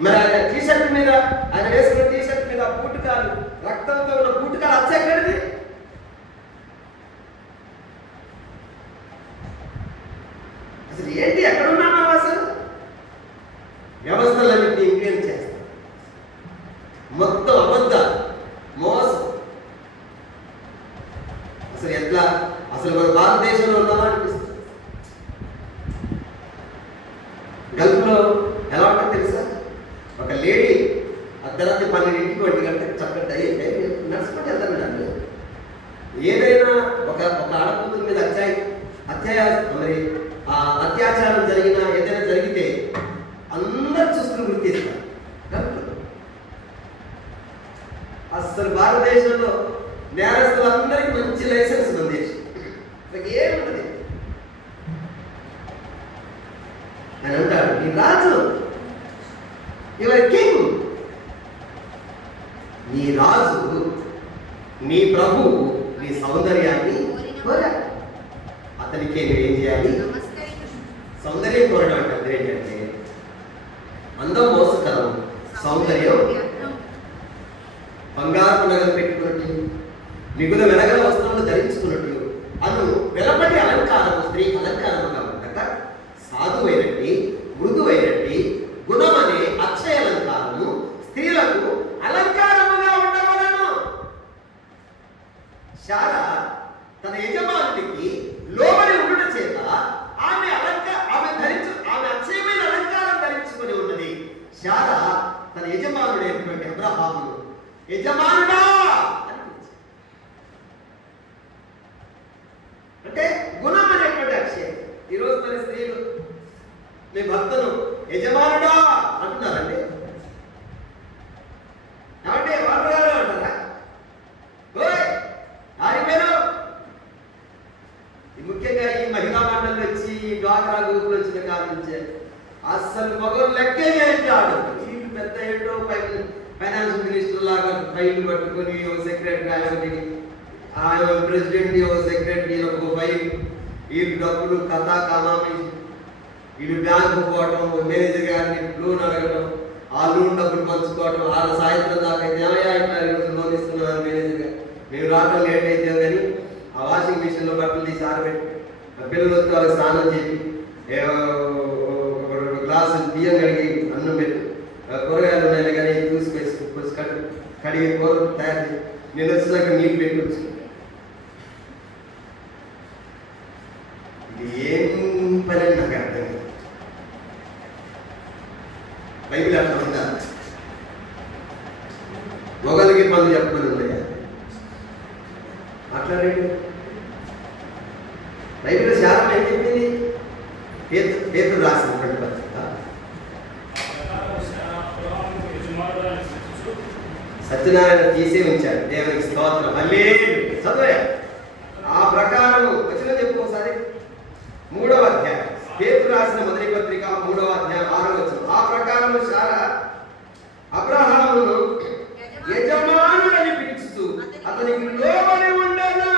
మరి ఆయన టీషర్ట్ మీద, ఆయన వేసుకున్న టీషర్ట్ మీద పూటకాలు, రక్తంతో ఉన్న పూటకాలు వచ్చేక్కడిది. అసలు ఏంటి, ఎక్కడున్నా వ్యవస్థలన్నింటినీ ఇంప్లిమెంట్ చేస్తారు. మొత్తం అబద్ధాలు, మోసం. అసలు ఎట్లా, అసలు మన భారతదేశంలో ఉన్నామా అనిపిస్తుంది. గల్ఫ్లో ఎలా ఉంటుంది తెలుసా? ఒక లేడీ అర్ధరాత్రి 12ంటికి 1 గంటకి చక్కటి నడుచుకుంటే వెళ్తాను. ఏదైనా ఒక ఆడకూతురు మీద అత్యాచారం జరిగినా ఏదైనా జరిగితే అందరు చూస్తున్న గుర్తిస్తారు. అసలు భారతదేశంలో నేరస్తులందరికీ మంచి లైసెన్స్ ఉంది. ఏముంటుంది అని అంటాడు, నీ రాజు, యువర్ కింగ్, నీ రాజు, నీ ప్రభు నీ సౌందర్యాన్ని కోరా. అతనికి నువ్వేం చేయాలి? సౌందర్యం కోరడం అంటే అర్థం ఏంటంటే అందం మోసకరం, సౌందర్యం బంగారు నగలు పెట్టుకున్నట్టు, మిగుల వెలగల వస్త్రములు ధరించుకున్నట్టు, అను వెలపటి అలంకారము స్త్రీ అలంకారముగా ఉండక సాధువైనట్టి, మృదువైనట్టి, గుణమనే అక్షయ అలంకారము స్త్రీలకు అలంకారముగా ఉండవలను. శారా తన యజమానుడికి లోబడి ఉండట చేత ఆమె అక్షయమైన అలంకారం ధరించుకొని ఉన్నది. శారా తన యజమానుడైనటువంటి అబ్రహామును యజమానుడా అంటే గుణం అనేటువంటి అక్షయం. ఈరోజు మరి స్త్రీలు మీ భర్తను యజమానుడా అంటున్నారండి. ఏమంటే వాళ్ళు గారు అంటారా? ముఖ్యంగా ఈ మహిళా మండలి వచ్చి డ్వాక్రా గ్రూపులు వచ్చిన కాలం నుంచే అస్సలు మగవాళ్ళు లెక్కే చేస్తాడు. వీళ్ళు పెద్ద ఏంటో ఫైనాన్స్ మినిస్టర్ లాగా ఫైల్ పట్టుకొని సెక్రటరీ, ప్రెసిడెంట్, సెక్రటరీ ఒక ఫైల్, వీళ్ళు డబ్బులు కథా కామామి, వీళ్ళు బ్యాంకు పోవటం, మేనేజర్ గారిని లోన్ అడగడం, ఆ లోన్ డబ్బులు పంచుకోవటం, ఆ సాయంత్రం దాకా అయితే ఏమయ్యా ఈరోజు లోన్ ఇస్తున్నారు మేనేజర్ గారు, మేము రావడం లేట్ అయితే కానీ ఆ వాషింగ్ మిషన్లో బట్టలు తీసి ఆరబెట్టి పిల్లలు వస్తే వాళ్ళకి స్నానం చేసి గ్లాసు బియ్యం కడిగి అన్నం పెట్టి కూరగాయలు ఉన్నాయి కానీ చూసి కడిగి కూర తయారు చేసి నేను వచ్చేదాకా నీళ్ళు పెట్టవచ్చు. ఇది ఏం పని అని నాకు అర్థం కాదు. బైబిల్ అట్లా ఉందా? మొగలికి పనులు చెప్పమని ఉన్నాయా? మాట్లాడండి. బైబిల్లో శారం ఏం చెప్పింది? పేతురు రాసినటువంటి పత్రిక సత్యనారాయణ తీసే ఉంచాడు. దేవునికి స్తోత్రం. హల్లెలూయా. చదువే ఆ ప్రకారం వచ్చిన చెప్పు ఒకసారి. 3వ అధ్యాయం పేతురు రాసిన మొదటి పత్రిక 3వ అధ్యాయం 6వ వచనం. ఆ ప్రకారం శారా అబ్రహామును యజమానుడని పిలుస్తూ అతనికి లోబడి ఉండను.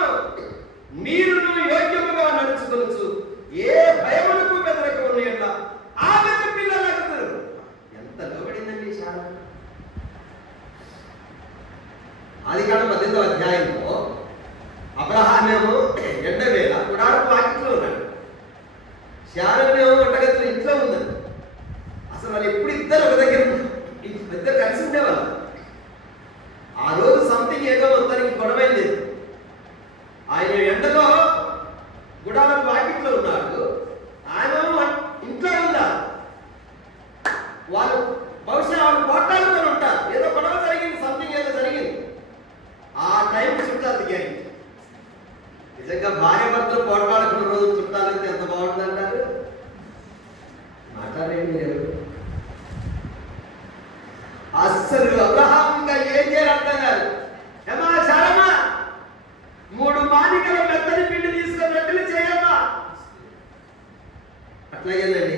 మీరును యోగ్యముగా నడుచుకొనొచ్చు, ఏ భయమునకు బెదరక ఉన్న ఆమెకు పిల్లలగుతారు. ఎంత లోబడిందండి శారా. ఆదికాండం 18వ అధ్యాయంలో అబ్రహామేమో ఎండవేళ గుడారపు వాకిట్లో ఉన్నాడు, శారమేమో వంటగదిలో ఇంట్లో ఉందండి. అసలు వాళ్ళు ఎప్పుడు ఇద్దరు ఒక దగ్గర ఇద్దరు కలిసి ఉండేవాళ్ళు. ఆ రోజు సంథింగ్ ఏదో మొత్తానికి గొడవైంది. ఆయన ఎండలో గుడారపు వాకిట్లో ఉన్నాడు, ఆయన ఇంట్లో ఉందా. వాళ్ళు బహుశా వాళ్ళు పోట్లాడుకొని ఉంటారు. ఏదో గొడవ జరిగింది, సంథింగ్ ఏదో జరిగింది. ఆ టైం చుట్టాలు దిగాయి. నిజంగా భార్య భర్తలు పోట్లాడుకున్న రోజు చుట్టాలంటే ఎంత బాగుంటుందంటారు? మాట్లాడండి మీరు. అస్సలు అబ్రహాం ఇంకా ఏం చేయాలంటారు కాదు. ఏమా శారమా 3 మానికల మెత్తని పిండి తీసుకొని రొట్టెలు చేయమ్మా. అట్లాగేనండి.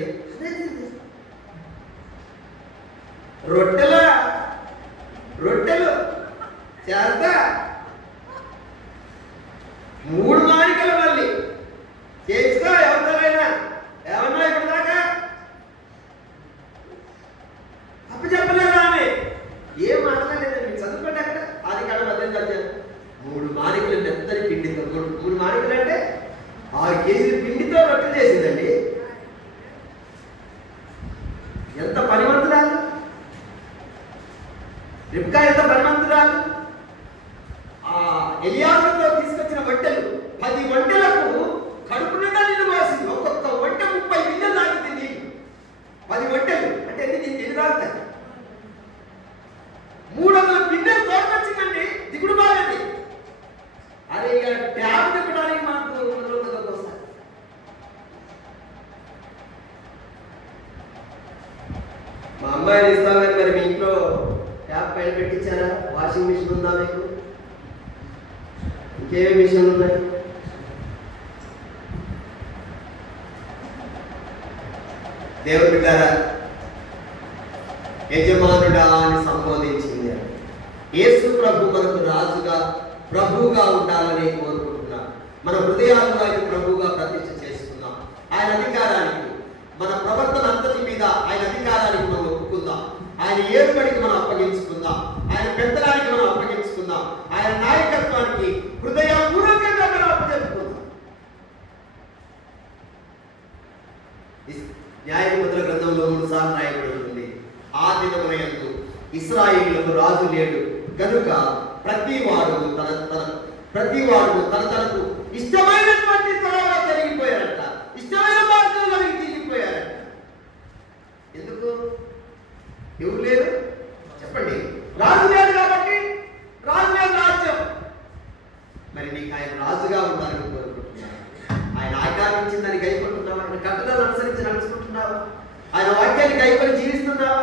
రొట్టెలు చేస్తా 3 మానికలు మళ్ళీ చేయించుకో. ఎవరితోనైనా ఏమన్నా ఇప్పుడు దాకా అప్పు చెప్పలేదు ఆమె. ఏం మాట్లాడలేదండి. చదువుకోండి అక్కడ ఆదికాండం 18వ అధ్యాయం. 3 మానికలు మెత్తని పిండితో, 3 మానికలు అంటే 6 కేజీల పిండితో రొట్టెలు చేసిందండి. ఎంత పనివంత మా అమ్మాయిని ఇస్తాను కానీ మరి మీ ఇంట్లో ట్యాప్ పైన పెట్టించారా? వాషింగ్ మిషన్ ఉందా మీకు? ఇంకేమేమి మిషన్లు ఉన్నాయి? దేవుడు బిడ్డారా, యజమానుడా అని సంబోధించింది. యేసు ప్రభు మనకు రాజుగా ప్రభువుగా ఉండాలని కోరుకుంటున్నాం. మన హృదయాల్లో ఆయన ప్రభువుగా ప్రతిష్ఠ చేసుకుందాం. ఆయన అధికారానికి, మన ప్రవర్తన అంతటి మీద ఆయన అధికారానికి మనం ఒప్పుకుందాం. ఆయన ఏర్పడికి మనం అప్పగించుకుందాం. ఆయన పెత్తనానికి మనం అప్పగించుకుందాం. ఆయన నాయకత్వానికి హృదయపూర్వకంగా మనం అప్పచెప్పుకుందాం. న్యాయాధిపతుల గ్రంథంలో 3 సార్లు రాయబడి ఉంటుంది, ఆ దినమునందు ఇశ్రాయేలులకు రాజు లేడు కనుక ప్రతివాడు తనకు ఇష్టమైనటువంటి త్రోవ జరిగిపోయారట, ఇష్టమైన మార్గంలోకి తిరిగిపోయారట. ఎందుకు? ఎవరు లేరు చెప్పండి? రాజు లేడు కాబట్టి, రాజు లేని రాజ్యం. మరి నీకు ఆయన రాజుగా ఉండాలని కోరుకుంటున్నాను. ఆయన ఆజ్ఞాపించిందని గైకొంటున్నావా? ఆయన కట్టుదలను అనుసరించి నడుచుకుంటున్నావా? ఆయన వాక్యాన్ని గైకొని జీవిస్తున్నావా?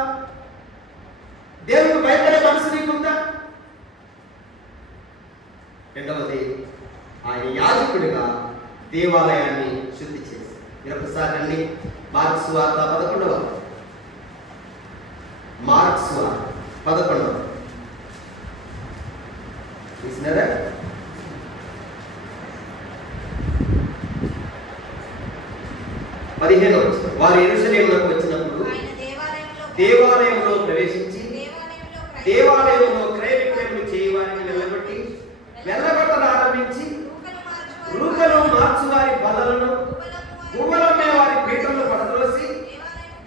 దేవుడికి భయపడే మనసు నీకుందా? రెండవది, ఆయన యాజకుడిగా దేవాలయాన్ని శుద్ధి చేశారు. మీరు ఒకసారి రండి, మార్క్స్ వార్త 11వ, మార్క్స్ వార్త 11వ చూసినారా? వారు యెరూషలేమునకు వచ్చినప్పుడు దేవాలయంలో ప్రవేశించి దేవాలయంలో క్రయ విక్రయములు చేయవారిని వెళ్ళగొట్టనారంభించి రూకలు మార్చువారి బలలను గువ్వలమ్మే వారి పీఠంలో పడద్రోసి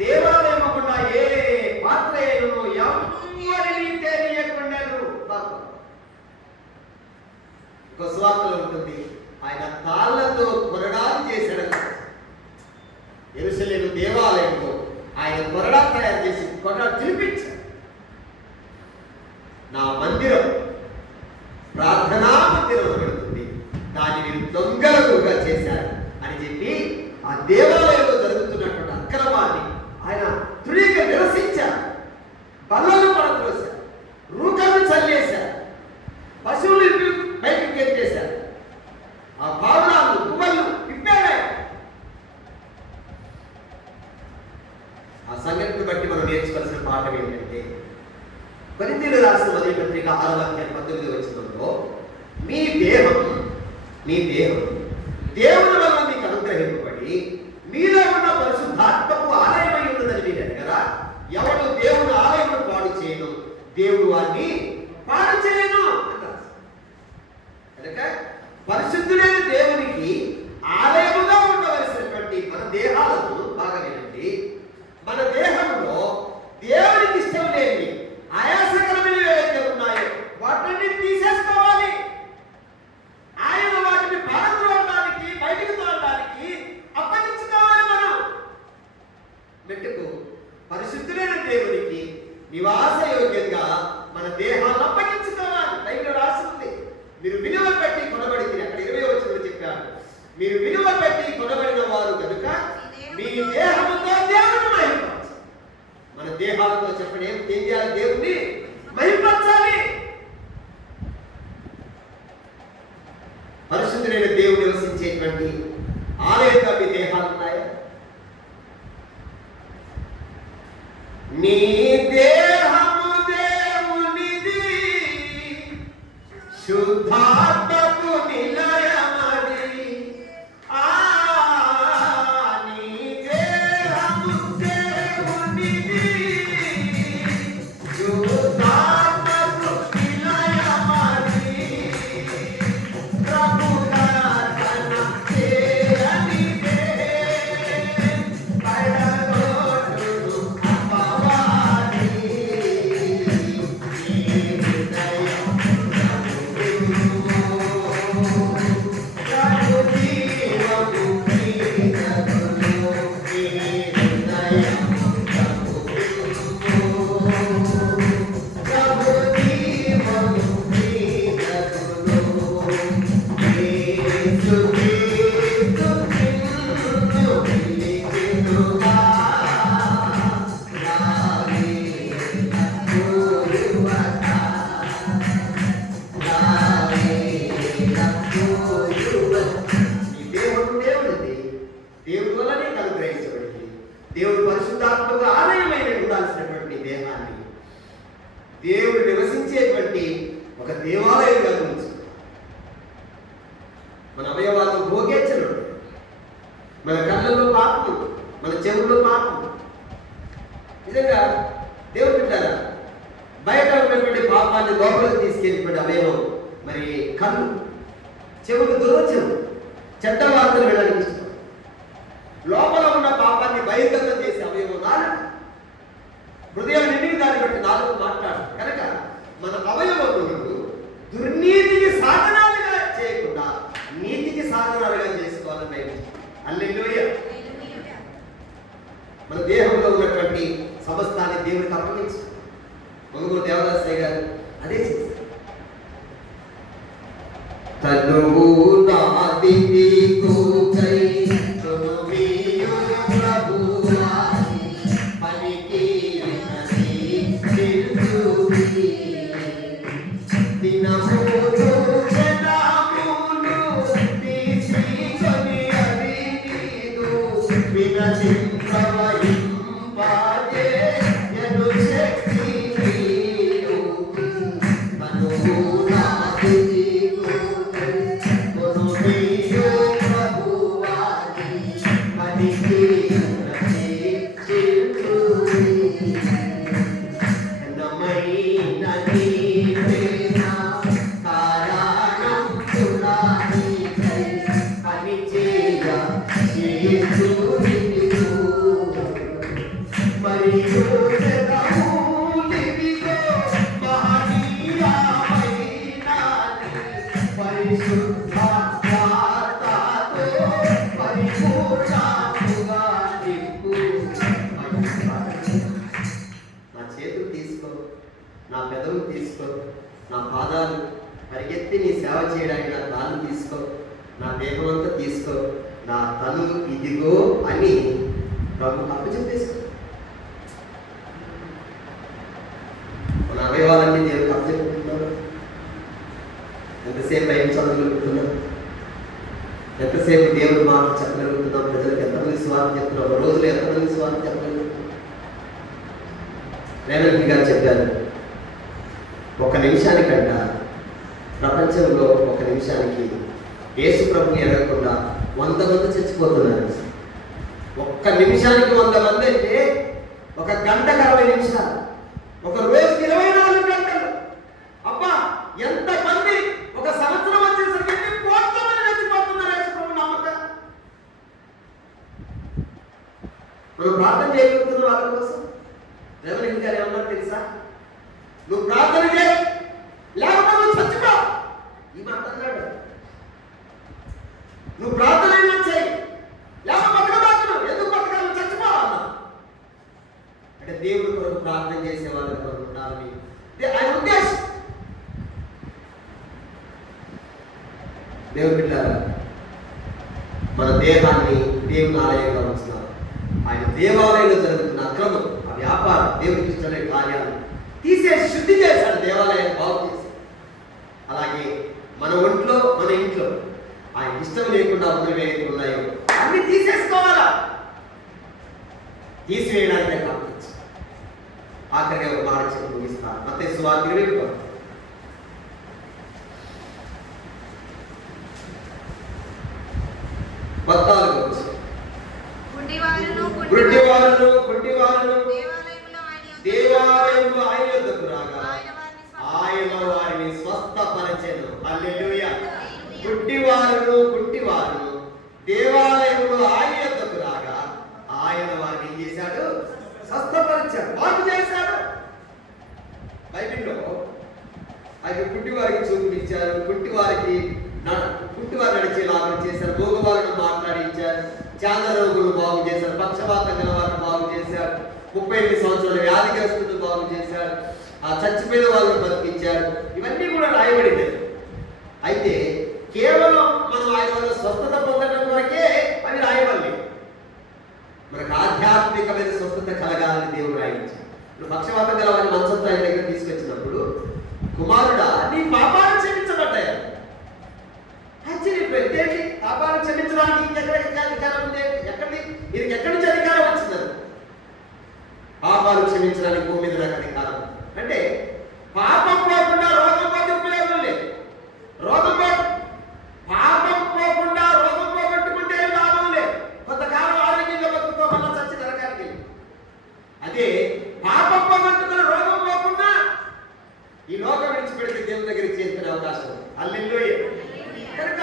దేవాలయము గుండా ఏ పాత్ర అయినను ఎవరిని తెలియకుండాను. ఒక స్వార్థలో ఉంటుంది, ఆయన తాళ్లతో కొరడాలు చేశాడు. యెరూషలేము దేవాలయంలో ఆయన కొరడా తయారు చేసి కొరడా చూపించాడు. నా మందిరం ప్రార్థనా మందిరం పెడుతుంది, దాన్ని మీరు దొంగలుగా చేశారు అని చెప్పి ఆ దేవాలయంలో జరుగుతున్నటువంటి అక్రమాన్ని ఆయన తుడిగా నిరసించారు. బల్లలు పడద్రోశారు, రూకలు చల్లేశారు, పశువులు బయటకు గెంటేశారు, ఆ భావనాలు గువ్వలు విప్పారు. ఆ సంగతిని బట్టి మనం నేర్చుకోవాల్సిన పాఠం ఏంటంటే, కొరింథీయులకు రాసిన మొదటి పత్రిక 6:19 మీ దేహం దేవుని వల్ల మీకు అనుగ్రహింపబడి మీలో ఉన్న పరిశుద్ధాత్మకు ఆలయమై ఉన్నదని మీరు ఎరగరా? ఎవడు దేవుని ఆలయమును పాడు చేయను, దేవుడు వారిని పాడు చేయను అన్నారు. కనుక పరిశుద్ధుడైన దేవునికి ఆలయముగా ఉండవలసినటువంటి మన దేహాలను బాగా వినండి, మన దేహంలో దేవునికి ఇష్టం లేని ఆయాసకరమైన ఏవైతే ఉన్నాయో వాటిని తీసేసుకోవాలి. ఆయన వాటిని పారద్రోవడానికి, బయటికి తోలడానికి అప్పగించుకోవాలి. మనం మెట్టుకు పరిశుద్ధులైన దేవునికి నివాస యోగ్యంగా మన దేహాన్ని అప్పగించుకోవాలి. బైబిల్లో రాసింది, మీరు విలువ పెట్టి కొనబడింది. అక్కడ 20వ వచనంలో చెప్పారు, మీరు విలువ పెట్టి కొనబడిన వారు కనుక మీ దేహముతో దేవుని మహిమపరచాలి. మన దేహాలతో చెప్పండి, ఏం చేయాలి? దేవుని మహిమపరచాలి. పరిశుద్ధులైన దేవుడు నివసించేటువంటి ఆలయంగా మీ దేహాలు ఉన్నాయా? నీ దేహము దేవునిది, శుద్ధాత్మకు నిలయమది. నీ దేహము దేవునిది, శుద్ధాత్మకు నిలయమది. ప్రభుదాతన చేయనిదే పడగొట్టును అపవాది. నీ హృదయం ప్రభు జీవము ప్రీతమును, నీ హృదయం ప్రభు జీవము ప్రీతమును. యేసు క్రీస్తు నిన్ను పిలిచెనుగా, రావి దేవుడు పరిశుద్ధాత్మగా ఆలయమైన ఉండాల్సినటువంటి దేహాన్ని దేవుడు నివసించేటువంటి ఒక దేవాలయంగా ఉంచు. మన అవయవాల్లో భోగేచ్చలు, మన కళ్ళల్లో పాపము, మన చెవుల్లో పాపము. నిజంగా దేవుడు పెట్టారా బయట ఉన్నటువంటి పాపాన్ని లోపలికి తీసుకెళ్ళినటువంటి అవయవం మరి కళ్ళు, చెవులు దురోచము, చెడ్డ వార్తలు వినడానికి ఇష్టం. లోపల ఉన్న పాపాన్ని బహిర్గతం చేసే అవయవం నాలుగు. హృదయం నిండి దాన్ని బట్టి నాలుగు మాట్లాడు కనుక మన అవయవములను దుర్నీతికి సాధనాలుగా చేయకుండా నీతికి సాధనాలుగా చేసుకోవాలని బయట. హల్లెలూయా. మన దేహంలో ఉన్నటువంటి సమస్తాన్ని దేవుడికి అప్పగించు. మంగళూరు దేవదాసయ్య గారు అదే చేశారు. తనువు నాది నీకుకై తుమియు ప్రభువాని పనికి వినసి తిరుగి దినములు జనములు తీసికొని అవి నీదు వినసింపవయింపజే యను శక్తి నీవు తనువు నాది నా పెదవులు తీసుకో, నా పాదాలు పరిగెత్తి నీ సేవ చేయడానికి నా కాళ్ళు తీసుకో, నా దేహం అంతా తీసుకో, నా తనులు ఇదిగో అని ప్రభు అప్పచెప్పేసుకో. మన అవయవాలన్నీ దేవుడికి అప్పచెప్పుకుంటున్నాడు. ఎంతసేపు భయం చదవగలుగుతున్నాం, ఎంతసేపు దేవుడు మాటలు చెప్పగలుగుతున్నాం, ప్రజలకు ఎంతమంది స్వార్థం చెప్తున్నాం, ఒక రోజులో ఎంతమంది స్వార్థం చెప్పగలుగుతున్నాం. రేవంత్ గారు చెప్పారు, ఒక నిమిషానికంట ప్రపంచంలో ఒక నిమిషానికి యేసు ప్రభుని ఎరగకుండా 100 మంది చచ్చిపోతున్నారు. ఒక్క నిమిషానికి 100 మంది అంటే ఒక గంటకు 60 నిమిషాలు, ఒక రోజుకి 24 గంటలు. అబ్బా ఎంత మంది! ఒక సంవత్సరం వచ్చేసరికి ఎన్ని కోట్ల మంది చచ్చిపోతున్నారు యేసు ప్రభు నమ్మక. మనం ప్రార్థన చేయగలుగుతున్న వాళ్ళ కోసం రేవంత్ గారు ఏమన్నారు తెలుసా? నువ్వు ప్రార్థన చేయి, లేకపోతే నువ్వు చచ్చిపో. ఈ మాట అన్నాడు. నువ్వు ప్రార్థన అయినా చేయి, లేకపోతే బతకబాకు. ఎందుకు బతకాలి? చచ్చిపో అన్నా. అంటే దేవుడు కొరకు ప్రార్థన చేసే వాళ్ళ కొరకు ఉండాలని ఆయన ఉద్దేశం. దేవుడు బిడ్డలారా, మన దేహాన్ని దేవుని ఆలయంగా ఉంచున్నారు. ఆయన దేవాలయంలో జరుగుతున్న అక్రమం, ఆ వ్యాపారం, దేవుడికి ఇష్టమైన కార్యాలు తీసేసి శుద్ధి చేశాడు, దేవాలయాన్ని బాగు చేసి. అలాగే మన ఒంట్లో, మన ఇంట్లో ఆయన ఇష్టం లేకుండా ఉన్నవి ఏవైతే ఉన్నాయో అన్ని తీసేసుకోవాలా. తీసివేయడానికే కావచ్చు. ఆఖరిగా ఒక మాట చెప్పి ముగిస్తాను. మత్తయి సువార్త 20 గుడ్డివారును కుంటివారును దేవాలయంలో ఆయన యొద్దకు రాగా ఆయన వారిని స్వస్థపరచెను. హల్లెలూయా. గుడ్డివారును కుంటివారును దేవాలయంలో ఆయన యొద్దకు రాగా ఆయన వారిని ఏం చేశాడు? స్వస్థపరిచాడు, బాగు చేశాడు. బైబిల్లో ఆయన కుంటివారికి చూపునిచ్చారు, కుంటివారు నడిచేలాగా చేశారు, భోగవాళ్ళను మాట్లాడించారు, చాలా రోగులు బాగు చేశారు, పక్షపాతం గల వారిని బాగు చేశారు, 38 సంవత్సరాల వ్యాధిగ్రస్తులను బాగు చేశారు, ఆ చచ్చిపోయిన వాళ్ళని బతికించారు. ఇవన్నీ కూడా రాయబడింది. అయితే కేవలం మనం ఆయన వల్ల స్వస్థత పొందడం వరకే అవి రాయబడి మనకు ఆధ్యాత్మికమైన స్వస్థత కలగాలని దేవుడు రాయించాడు. ఇప్పుడు పక్షపాతం గల వారిని మనసంతో ఆయన దగ్గర తీసుకొచ్చినప్పుడు, కుమారుడా నీ పాపాలు క్షమించబడ్డాయి. ఆశ్చర్యపోయింది, పాపాలు క్షమించడానికి ఇంకెక్కడ అధికారం ఉంది? ఎక్కడి నుంచి అధికారం వచ్చిందని పాపాలు క్షమించడానికి భూమి మీద నాకు అధికారం. అంటే పాపం పోకుండా రోగం పోతే ఉపయోగం లేదు. పాపం పోకుండా రోగం పోగొట్టుకుంటే లాభం లేదు. కొంతకాలం ఆరోగ్యంగా బతుకుతో మళ్ళీ చచ్చి నరకానికి వెళ్ళి. అదే పాపం పోగొట్టుకున్న రోగం పోకుండా ఈ లోకం విడిచిపెడితే దేవుని దగ్గరికి చేరుకునే అవకాశం ఉంది. హల్లెలూయా. కనుక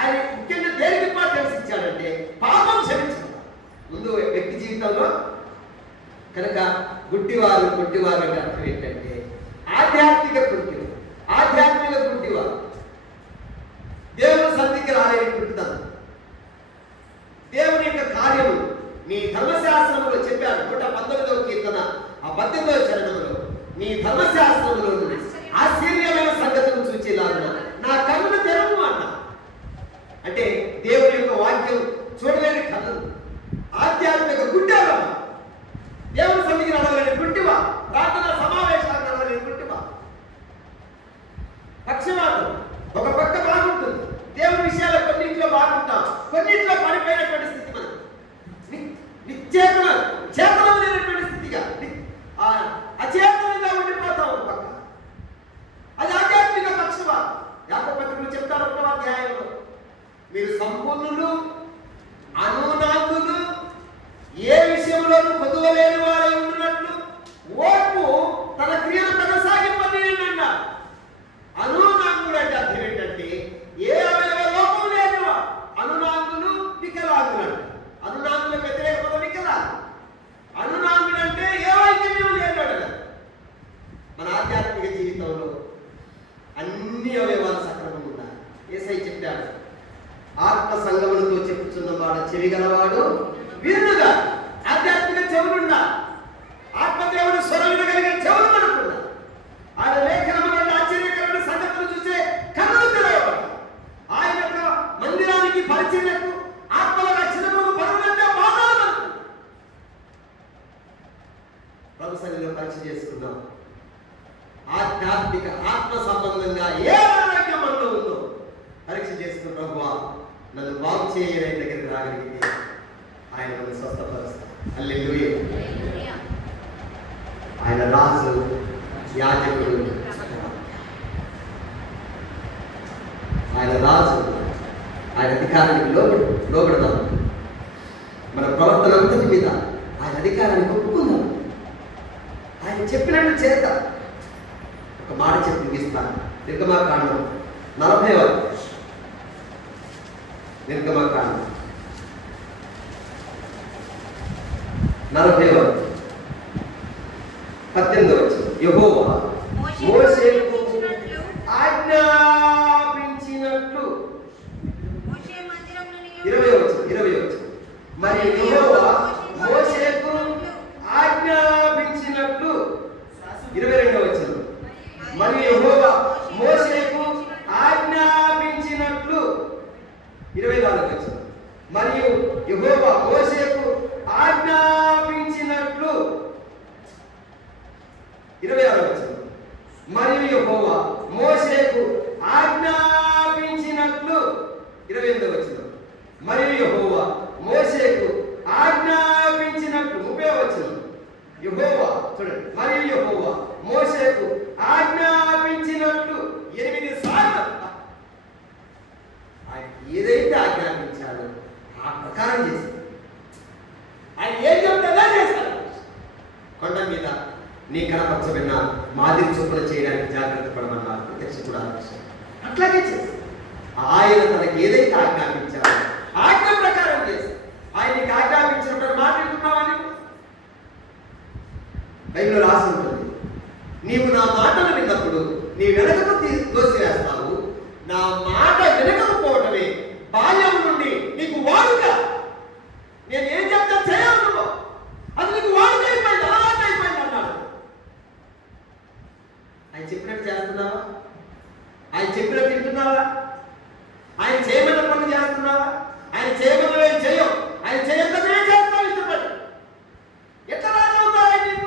ఆయన ముఖ్యంగా దేనికి ఇంపార్టెన్స్ ఇచ్చాడంటే పాపం క్షమించడం ముందు వ్యక్తి జీవితంలో. కనుక గుడ్డివారు అంటే అర్థం ఏంటంటే ఆధ్యాత్మిక గుడ్డివారు, దేవుని సన్నిధికి రాలేని గుడ్డితనం. దేవుని యొక్క కార్యము నీ ధర్మశాస్త్రంలో చెప్పాడు. 119వ కీర్తన 18వ చరణంలో నీ ధర్మశాస్త్రంలో ఆశ్చర్యమైన సంగతులను చూచేలాగా నా కన్నులు తెరవు అన్నా. అంటే దేవుని యొక్క వాక్యం చూడలేని కన్ను, ఆధ్యాత్మిక గుడ్డెవా, దేవుని సన్నిధికి నడవలేని గుడ్డివా, ప్రార్థన సమావేశాలకు నడవలేని గుడ్డివా. పక్షవాతం ఒక పక్క బాగుంటుంది, దేవుని విషయాలు కొన్నింట్లో బాగుంటాం, కొన్నింట్లో పడిపోయినటువంటి స్థితి మనం చేతనం లేనటువంటి స్థితిగా అచేతనంగా ఉండిపోతాం ఒక పక్క. అది ఆధ్యాత్మిక పక్షవాతం. యాకోబు పత్రికలో చెప్తారు 1వ అధ్యాయంలో, మీరు సంపూర్ణులు అనునాంగులు ఏ విషయంలోనూ పొదువలేని వారై ఉంటున్నట్లు ఓర్పు తన క్రియను కొనసాగింపని అన్నారు. అనునాంగులు అంటే అర్థం ఏంటంటే ఏ అవయవ లోపం లేనివా. అనునాంగులు వికలాంగులు అంట. అనునాంగులకు వ్యతిరేక పదం వికలాంగులు. అనునాంగులు అంటే ఏ వైద్యం లేనివాడు. మన ఆధ్యాత్మిక జీవితంలో అన్ని అవయవాలు సక్రమంగా ఉండాలి. యేసయ్య చెప్పాడు, ఆత్మ సంగములతో చెప్పుచున్నవాడు చెవిగలవాడు వినుగా. ఆధ్యాత్మిక చెవులుండా, ఆత్మదేవుని స్వరం వినగలిగే చెవులు మనకున్నా. ఆయన లేఖనములను ఆశ్చర్యకరమైన సంగతులు చూసే కన్నులు తెరవబడి, ఆయన యొక్క మందిరానికి పరిచర్యకు ఆత్మల రక్షణకు పరులంటే పాదాలు మనకు. ప్రభు సన్నిధిలో పరీక్ష చేసుకుందాం. ఆధ్యాత్మిక ఆత్మ సంబంధంగా ఏ ఆరోగ్యం మనలో ఉందో పరీక్ష చేసుకున్న ప్రభువా నన్ను బాగు చేయని దగ్గరికి రాగలిగితే ఆయన నన్ను స్వస్థపరుస్తాడు. హల్లెలూయా. ఆయన రాజు, యాజకుడు, ఆయన రాజు. ఆయన అధికారానికి లోబడదాం. మన ప్రవర్తన అంతటి మీద ఆయన అధికారాన్ని ఒప్పుకుందాం. ఆయన చెప్పినట్టు చేద్దాం. ఒక మాట చెప్పి ముగిస్తాను. నిర్గమాకాండం 40వ నిర్గమాకాండం 40వ 18వ యెహోవా మోషేకు ఆజ్ఞాపించినట్లు 20వ మరియు యెహోవా మోషేకు ఆజ్ఞాపించినట్లు 22వ మరియు యెహోవా మోషేకు ఆజ్ఞాపించినట్లు 24వ మరియు యెహోవా మోషేకు ఆజ్ఞాపించినట్లు 26వ మరియు యెహోవా మోషేకు ఆజ్ఞాపించినట్లు 28వ మరియు యెహోవా మోషేకు ఆజ్ఞాపించినట్లు 30వ యెహోవా చూడండి. మరియు యెహోవా మోషేకు ఆజ్ఞాపించినట్లు 8 సార్లు ఆయన ఏదైతే ఆజ్ఞాపించాలో ఆ ప్రకారం చేశాడు. ఆయన ఏం చెప్తే అలా చేశాడు. కొండ మీద నీ కనపరచబడిన మాదిరి చొప్పున చేయడానికి జాగ్రత్త పడమన్నారు ప్రత్యక్షకుడు. అట్లాగే చేశాడు. ఆయన తనకి ఏదైతే ఆజ్ఞాపించాలో ఆజ్ఞ ప్రకారం చేశాడు. ఆయనకి ఆజ్ఞాపించినప్పుడు మాట్లాడుతున్నావని బైబిల్లో రాసి ఉంటుంది, నీవు నా మాటలు విన్నప్పుడు నీ వెనకకు తోసివేస్తావు, నా మాట వినకపోవటమే బాల్యం నుండి నీకు వాడుక. నేను ఏం చెప్తా చేయాలి నువ్వు, అది నీకు వాడుక అయిపోయింది, అలవాటు అయిపోయింది అన్నాడు. ఆయన చెప్పినట్టు చేస్తున్నావా? ఆయన చెప్పినట్టు వింటున్నావా? ఆయన చేయమన్న పనులు చేస్తున్నావా? ఆయన చేయమన్నవే చేయవు, ఆయన చేయొద్దనే చేస్తావు ఇష్టపడి. ఎట్లా రాజవుతావు ఆయన నీకు?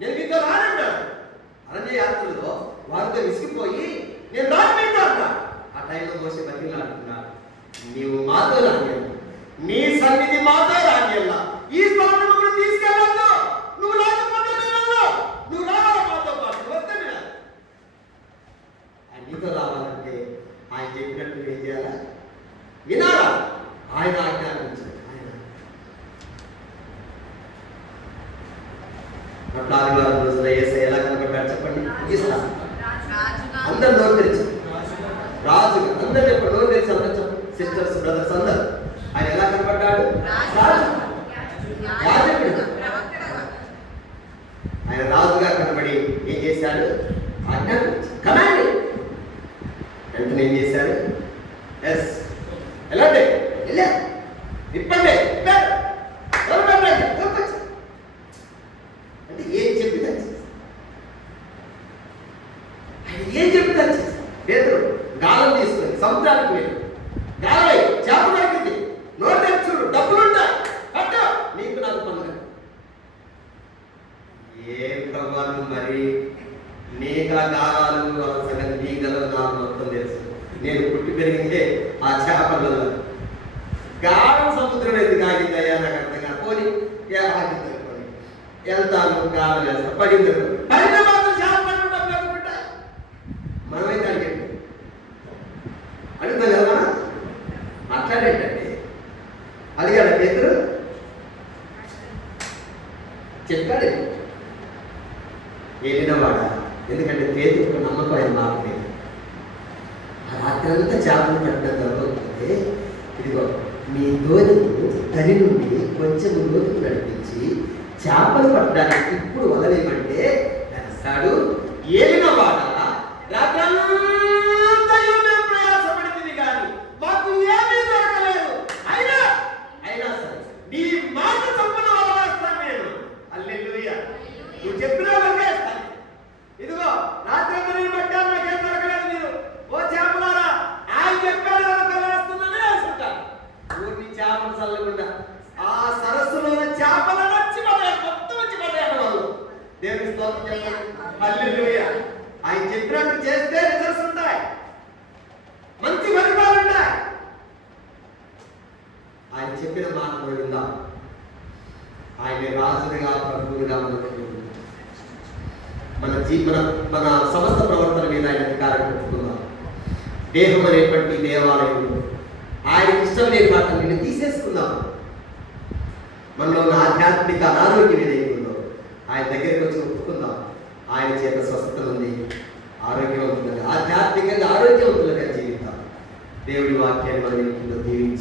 నేను మీతో రానంటాడు. అరణ్య యాత్రలో అట్లా ఆదివారం రోజున యేసయ్య ఎలా కనబడ్డాడు చెప్పండి. ముగిస్తాను. అందరు నోరు తెరిచి రాజుగా, అందరు చెప్పండి, నోరు తెరిచి అందరు చెప్పండి, సిస్టర్స్ బ్రదర్స్ అందరు. ఆయన ఎలా కనబడ్డాడు? రాజు, యాజకుడు. ఆయన రాజుగా కనబడి ఏం చేశాడు? కమాండ్. వెంటనే ఏం చేశాడు? ఎస్ ఎలాంటి ఇప్పండి అంటే ఏం చెప్పితే ఆయన ఏం చెప్తే పేతురు గాలం తీసుకొని సముద్రానికి వెళ్ళి గాలై చేప దొరికింది, నోరు తెచ్చుడు, డబ్బులుంటాయి, పట్ట నీకు నాకు పండుగ. ఏ ప్రభావం మరి నీకు ఆ గాలాలు సంగతి నీ గల నాకు మొత్తం తెలుసు. నేను పుట్టి పెరిగిందే ఆ చేపలలో. గాఢం సముద్రం ఎందుకు ఆగిందయ్యా నాకు అర్థం కాదు. పోనీ ఆగింది అనుకోని వెళ్తాను, గాలం వేస్తాను, పడింది పడిన మాత్రం చేప పడుకుంటా మనమైతే అడిగండి అడుగుతాం కదా మనం. మాట్లాడేటండి అడిగాడు పేతురు, చెప్పాడు వెళ్ళినవాడా. ఎందుకంటే పేతురుకు నమ్మకం ఆయన మారలేదు. రాత్రి అంతా చేపలు పట్టిన తర్వాత ఇదిగో మీ దోణిని తరి నుండి కొంచెం లోతుకు నడిపించి చేపలు పట్టడానికి ఇప్పుడు వదలేమంటే నడుస్తాడు. ఏలినవాడ రాత్రంతా మేము ప్రయాసపడింది కానీ మాకు ఏమీ దొరకలేదు. అయినా సరే నీ మాట చొప్పున వదలేస్తాను నేను. హల్లెలూయా. నువ్వు చెప్పినా వదిలేస్తాను. ఇదిగో రాత్రి నేను పట్టాను, నాకేం దొరకలేదు. మీరు ఓ చేపలారా ఆయన చెప్పారు వదిలేస్తున్నానే వేసుకుంటాను. ఊరిని చేపలు చల్లకుండా ఆ సరస్సులోని చేపలు వచ్చి పడ్డాయి, మొత్తం వచ్చి పడ్డాడు వాళ్ళు. దేవుని స్తోత్రం చెప్పండి. హల్లెలూయా. ఆయన చెప్పినట్టు చేస్తే రిజల్ట్స్ ఉంటాయి, మంచి ఫలితాలు ఉంటాయి. ఆయన చెప్పిన మాటలు విందాం. ఆయన రాజుగా ప్రభువుగా మనకు మన సమస్త ప్రవర్తన మీద ఆయన అధికారం పెట్టుకుందాం. దేహం అనేటువంటి దేవాలయంలో ఆయనకి ఇష్టం లేని వాటిని తీసేసుకుందాం. మనలో ఉన్న ఆధ్యాత్మిక అనారోగ్యం ఏదైతుందో ఆయన దగ్గరికి వచ్చి ఒప్పుకుందాం. ఆయన చేత స్వస్థత ఉంది, ఆరోగ్యవంతులుగా, ఆధ్యాత్మికంగా ఆరోగ్యవంతులుగా జీవితాం. దేవుడి వాక్యాన్ని మనం ఇంట్లో దీవించి